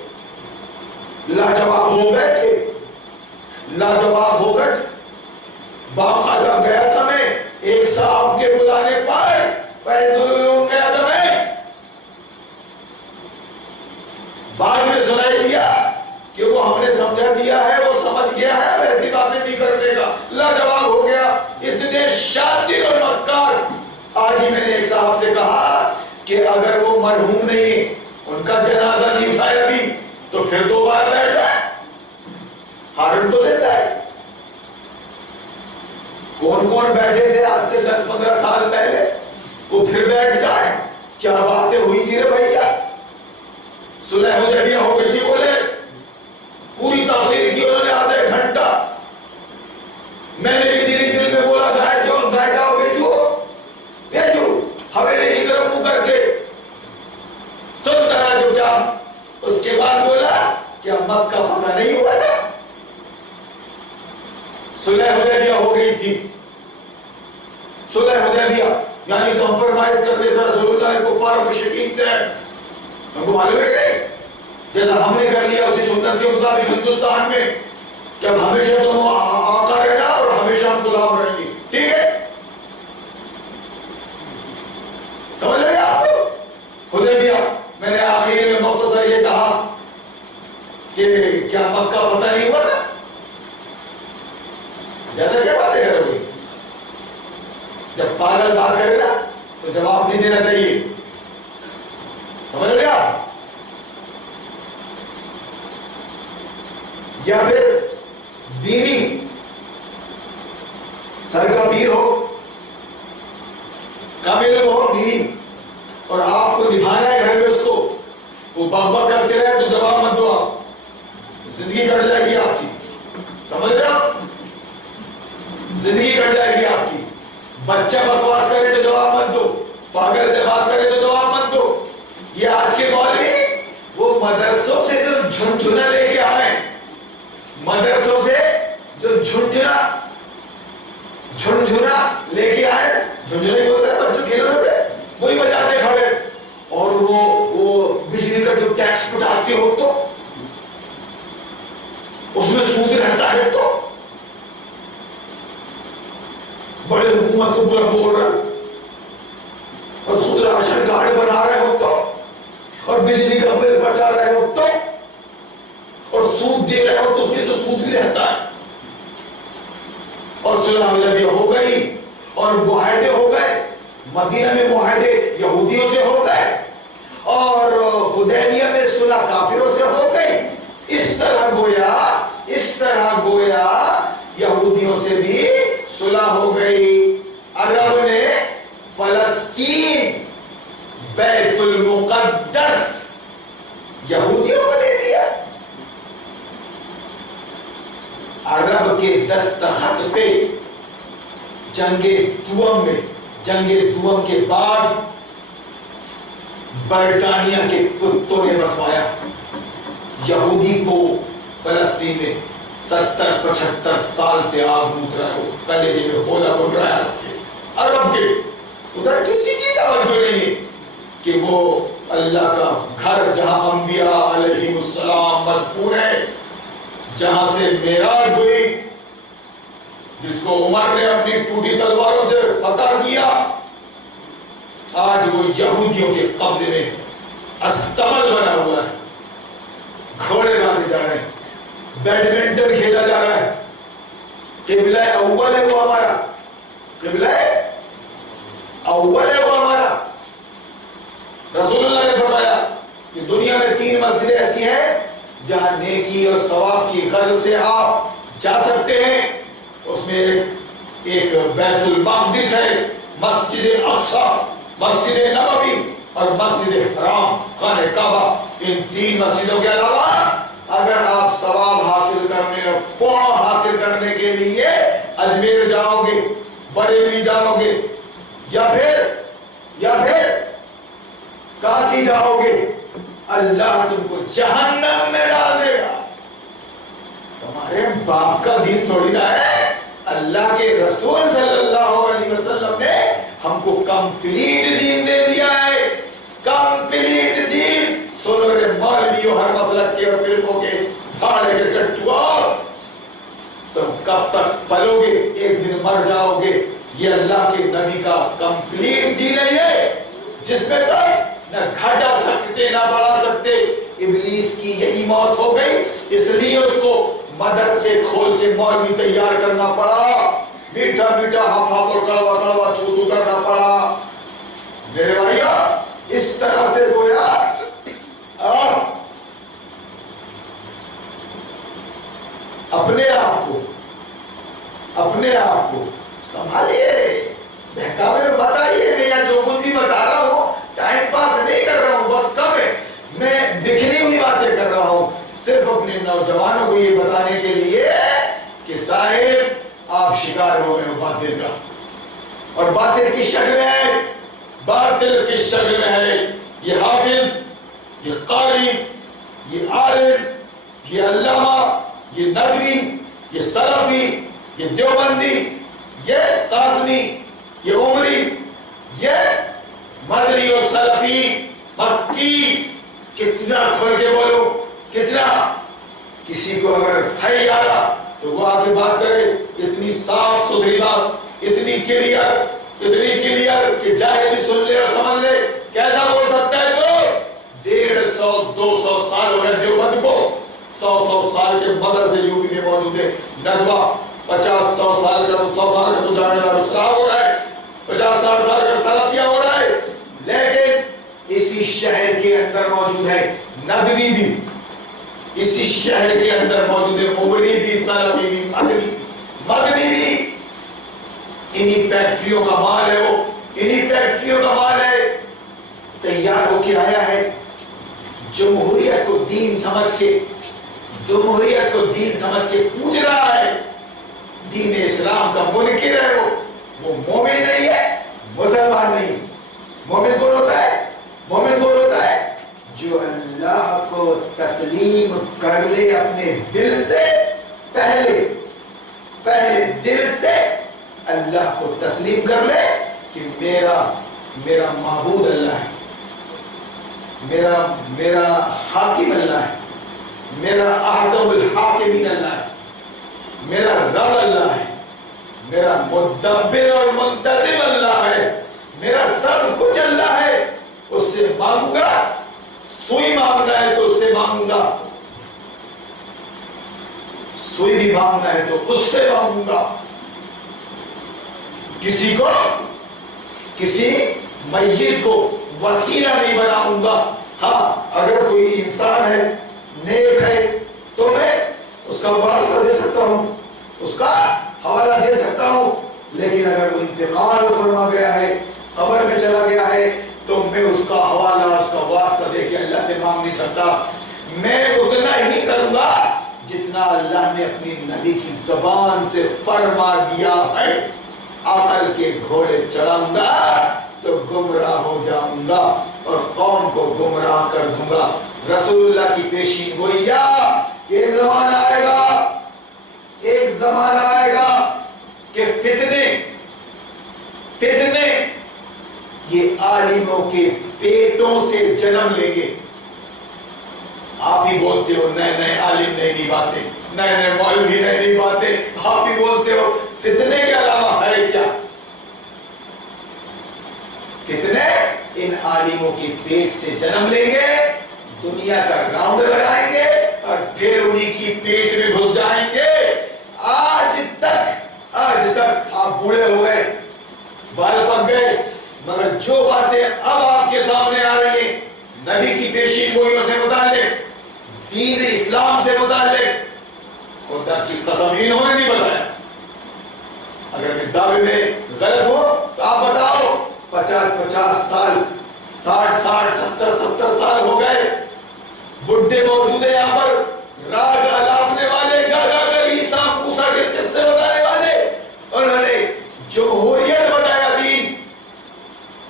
لاجواب ہو گئے تھے، لاجواب ہو گئے تھے۔ باقاعدہ گیا تھا میں ایک صاحب کے بلانے پر، فیض العلوم گیا تھا میں، بعد میں سنائی دیا کہ وہ ہم نے سمجھا دیا ہے، وہ سمجھ گیا ہے، ویسی باتیں نہیں کرنے کا، لاجواب ہو گیا۔ اتنے شاطر اور مکار۔ آج ہی میں نے ایک صاحب سے کہا کہ اگر وہ مرحوم نہیں ہے، ان کا جنازہ نہیں اٹھایا ابھی، تو پھر دوبارہ بیٹھ جائے۔ ہارون تو زندہ ہے۔ کون کون بیٹھے تھے آج سے 10-15 سال پہلے، وہ پھر بیٹھ جائے؟ کیا باتیں ہوئی تھی رے بھیا؟ صلح حدیبیہ ہو گئی تھی، بولے پوری تقریر کی انہوں نے آدھا ایک گھنٹہ، میں نے بھی دل میں بولا گائے جاؤ بھیجو حویلی کی طرف منہ کر کے، سنتا رہا چپ چاپ۔ اس کے بعد بولا کیا مکہ فتح نہیں ہوا تھا؟ صلح حدیبیہ ہو گئی تھی۔ صلح حدیبیہ یعنی کمپرمائز کر دیتا رسول اللہ نے کفار و مشرکین سے، ہم کو معلوم ہے کہ نہیں؟ جیسا ہم نے کر لیا اسی سنت کے مطابق ہندوستان میں کہ اب ہمیشہ تم آقا رہنا اور ہمیشہ ہم غلام رہیں گے، ٹھیک ہے؟ سمجھ رہے ہیں آپ کو؟ حدیبیہ میں نے آخر میں مختصر یہ کہا کہ کیا مکہ فتح نہیں ہوا تھا؟ زیادہ کیا باتیں کرو گے؟ جب پاگل بات کرے گا تو جواب نہیں دینا چاہیے، سمجھ رہے آپ؟ یا پھر بیوی سر کا پیر ہو، کامل ہو بیوی، اور آپ کو نبھانا ہے گھر میں اس کو، وہ بک بک کرتے رہے تو جواب مت دو، آپ زندگی کٹ جائے گی آپ کی، سمجھ رہے آپ؟ زندگی کٹ جائے گی آپ کی۔ بچہ بکواس کرے تو جواب مت دو، پاگل سے بات کرے تو جواب مت دو۔ یہ آج کے مولوی وہ مدرسوں سے جو جھنجھنا لے کے آئے، مدرسوں سے جو جھنجھنا لے کے آئے، جھنجھنا ہی بولتے ہیں بچوں کھیلنے ہوتے، وہی بجاتے کھڑے، اور وہ بجلی کا جو ٹیکس پٹاتے ہو تو اس میں سود رہتا ہے، تو بڑے حکومت کو برا بول رہے اور خود راشن کارڈ بنا رہے ہو تو، اور بجلی کا بل بٹا رہے ہو تو، اور سود دے رہے ہو تو اس کے تو سود بھی رہتا ہے۔ اور صلح حدیبیہ ہو گئی اور معاہدے ہو گئے، مدینہ میں معاہدے یہودیوں سے ہو گئے اور حدیبیہ میں صلح کافروں سے ہو گئی۔ اس طرح گویا یہودیوں سے بھی صلح ہو گئی۔ عرب نے فلسطین، بیت المقدس یہودیوں کو دے دیا۔ عرب کے دستخط پہ جنگ دوم کے بعد برطانیہ کے کتوں نے بسوایا یہودی کو فلسطین میں 70-75 سال سے آگ موت رہا ہے، کلیجے میں ہولا بن رہا ہے۔ عرب کے ادھر کسی کی توجہ نہیں ہے کہ وہ اللہ کا گھر جہاں انبیاء علیہ السلام مدفون ہے، جہاں سے معراج ہوئی، جس کو عمر نے اپنی ٹوٹی تلواروں سے فتح کیا، آج وہ یہودیوں کے قبضے میں استمل بنا ہوا ہے، گھوڑے باندھے جا رہے ہیں، بیڈمنٹن کھیلا جا رہا ہے، قبلہ اول ہے وہ ہمارا، قبلہ اول ہے وہ ہمارا۔ رسول اللہ نے فرمایا کہ دنیا میں 3 مسجدیں ایسی ہیں جہاں نیکی اور ثواب کی غرض سے آپ جا سکتے ہیں، اس میں ایک بیت المقدس ہے، مسجد اقصی، مسجد نبوی اور مسجد حرام خانہ کعبہ۔ ان 3 مسجدوں کے علاوہ اگر آپ ثواب حاصل کرنے اور پاؤں حاصل کرنے کے لیے اجمیر جاؤ گے، بریلی جاؤ گے، یا پھر کاشی جاؤ گے، اللہ تم کو جہنم میں ڈال دے گا۔ تمہارے باپ کا دین تھوڑی نہ ہے، اللہ کے رسول صلی اللہ علیہ وسلم نے ہم کو کمپلیٹ دین دے دیا ہے، کمپلیٹ دین۔ سنو رے مولویوں، ہر مسلک کے اور فرقوں کے بھاڑے کے ٹٹوؤں، تم کب تک پلو گے؟ ایک دن مر جاؤ گے۔ یہ اللہ کے نبی کا کمپلیٹ دین ہے یہ، جس میں تک نہ گھٹا سکتے نہ بڑھا سکتے۔ ابلیس کی یہی موت ہو گئی، اس لیے اس کو مدرسے کھول کے مولوی تیار کرنا پڑا، میٹھا میٹھا ہاپ ہاپ اور کڑوا کڑوا تھو تھو کرنا پڑا۔ میرے بھائیو، اس طرح سے گویا اپنے آپ کو سنبھالیے، بہکاوے میں مت آئیے۔ میں یا جو کچھ بھی بتا رہا ہوں ٹائم پاس نہیں کر رہا ہوں، وقت کم ہے، میں بکھری ہوئی باتیں کر رہا ہوں، صرف اپنے نوجوانوں کو یہ بتانے کے لیے کہ صاحب آپ شکار ہو گئے ہو باطل کا، اور باطل کس شکل میں ہے؟ باطل کس شکل میں ہے؟ یہ حافظ، یہ قاری، یہ عالم، یہ علامہ، یہ ندوی، یہ سلفی، یہ دیوبندی، یہ قاسمی، یہ عمری، یہ مدنی اور سلفی، مکی، کتنا کھل کے بولو، کتنا؟ کسی کو اگر ہے یارا تو وہ آگے بات کرے، اتنی صاف ستھری بات، اتنی کلیئر کہ جاہل بھی سن لے اور سمجھ لے۔ کیسا بول سکتا ہے تو 150-200 سال ہو گئے دیوبند کو، 100 سال کے مدرسے یوپی میں موجود ہے، ندوہ 50-100 سال کا، تو 100 سال کا تو جامعہ دارالاسلام ہو رہا ہے، 50-60 سال کا سلفیہ ہو رہا ہے، لیکن اسی شہر کے اندر موجود ہے ندوی بھی، اسی شہر کے اندر موجود ہے عمری بھی، سلفی بھی، مدنی بھی۔ انہی فیکٹریوں کا مال ہے وہ، انہی فیکٹریوں کا مال ہے، تیار ہو کے آیا ہے۔ جمہوریت کو دین سمجھ کے پوج رہا ہے، دین اسلام کا منکر ہے، وہ مومن نہیں ہے، مسلمان نہیں۔ مومن کون ہوتا ہے؟ مومن کون ہوتا ہے؟ جو اللہ کو تسلیم کر لے اپنے دل سے، پہلے دل سے اللہ کو تسلیم کر لے کہ میرا معبود اللہ ہے، میرا حاکم اللہ ہے، میرا احکم الحاکمین اللہ ہے، میرا رب اللہ ہے، میرا مدبر اور منتظم اللہ ہے، میرا سب کچھ اللہ ہے۔ اس سے مانگوں گا، سوئی مانگنا ہے تو اس سے مانگوں گا، سوئی بھی مانگنا ہے تو اس سے مانگوں گا، کسی میت کو وسیلہ نہیں بناؤں گا۔ ہاں، اگر کوئی انسان ہے، نیک ہے، تو میں اس کا واسطہ دے سکتا ہوں، اس کا حوالہ دے سکتا ہوں، لیکن اگر وہ انتقال فرما گیا ہے، قبر میں چلا گیا ہے، تو میں اس کا حوالہ، اس کا واسطہ دے کے اللہ سے مانگ نہیں سکتا۔ میں اتنا ہی کروں گا جتنا اللہ نے اپنی نبی کی زبان سے فرما دیا ہے۔ عقل کے گھوڑے چڑھاؤں گا تو گمراہ ہو جاؤں گا اور قوم کو گمراہ کر دوں گا۔ رسول اللہ کی پیشین گوئیا، ایک زمانہ آئے گا کہ فتنے یہ عالموں کے پیٹوں سے جنم لیں گے۔ آپ ہی بولتے ہو نئے عالم نئی باتیں، نئے مولوی نئی باتیں، آپ ہی بولتے ہو، فتنے کے علاوہ ہے کیا؟ فتنے ان عالموں کے پیٹ سے جنم لیں گے، دنیا کا راؤنڈ لگائیں گے اور پھر انہی کی پیٹ میں گھس جائیں گے۔ آج تک آپ بوڑھے ہو گئے، بال پک گئے، مگر جو باتیں اب آپ کے سامنے آ رہی ہیں نبی کی پیشین گوئیوں سے متعلق، دین اسلام سے متعلق، خدا کی قسم انہوں نے نہیں بتایا۔ اگر میں دعوے میں غلط ہو تو آپ بتاؤ۔ 50 سال، 60 70 سال ہو گئے، بڈھے موجود ہیں یہاں پر، راگ الاپنے والے، گا گا کر عیسیٰ موسیٰ کے قصے بتانے والے، انہوں نے جمہوریت بتایا دین۔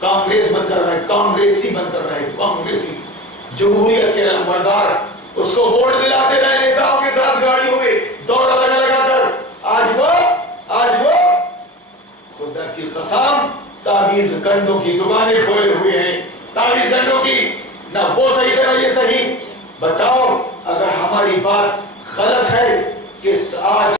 کانگریس بن کر رہے، کانگریسی بن کر رہے، کانگریسی جمہوریت کے نمبردار، اس کو ووٹ دلاتے رہے نیتاؤں کے ساتھ گاڑیوں میں دورہ لگا کر۔ آج وہ خدا کی قسم تعویذ گنڈوں کی دکانیں کھولے ہوئے ہیں، تعویذ گنڈوں کی، نہ وہ صحیح تھا نہ یہ صحیح۔ بتاؤ اگر ہماری بات غلط ہے کہ آج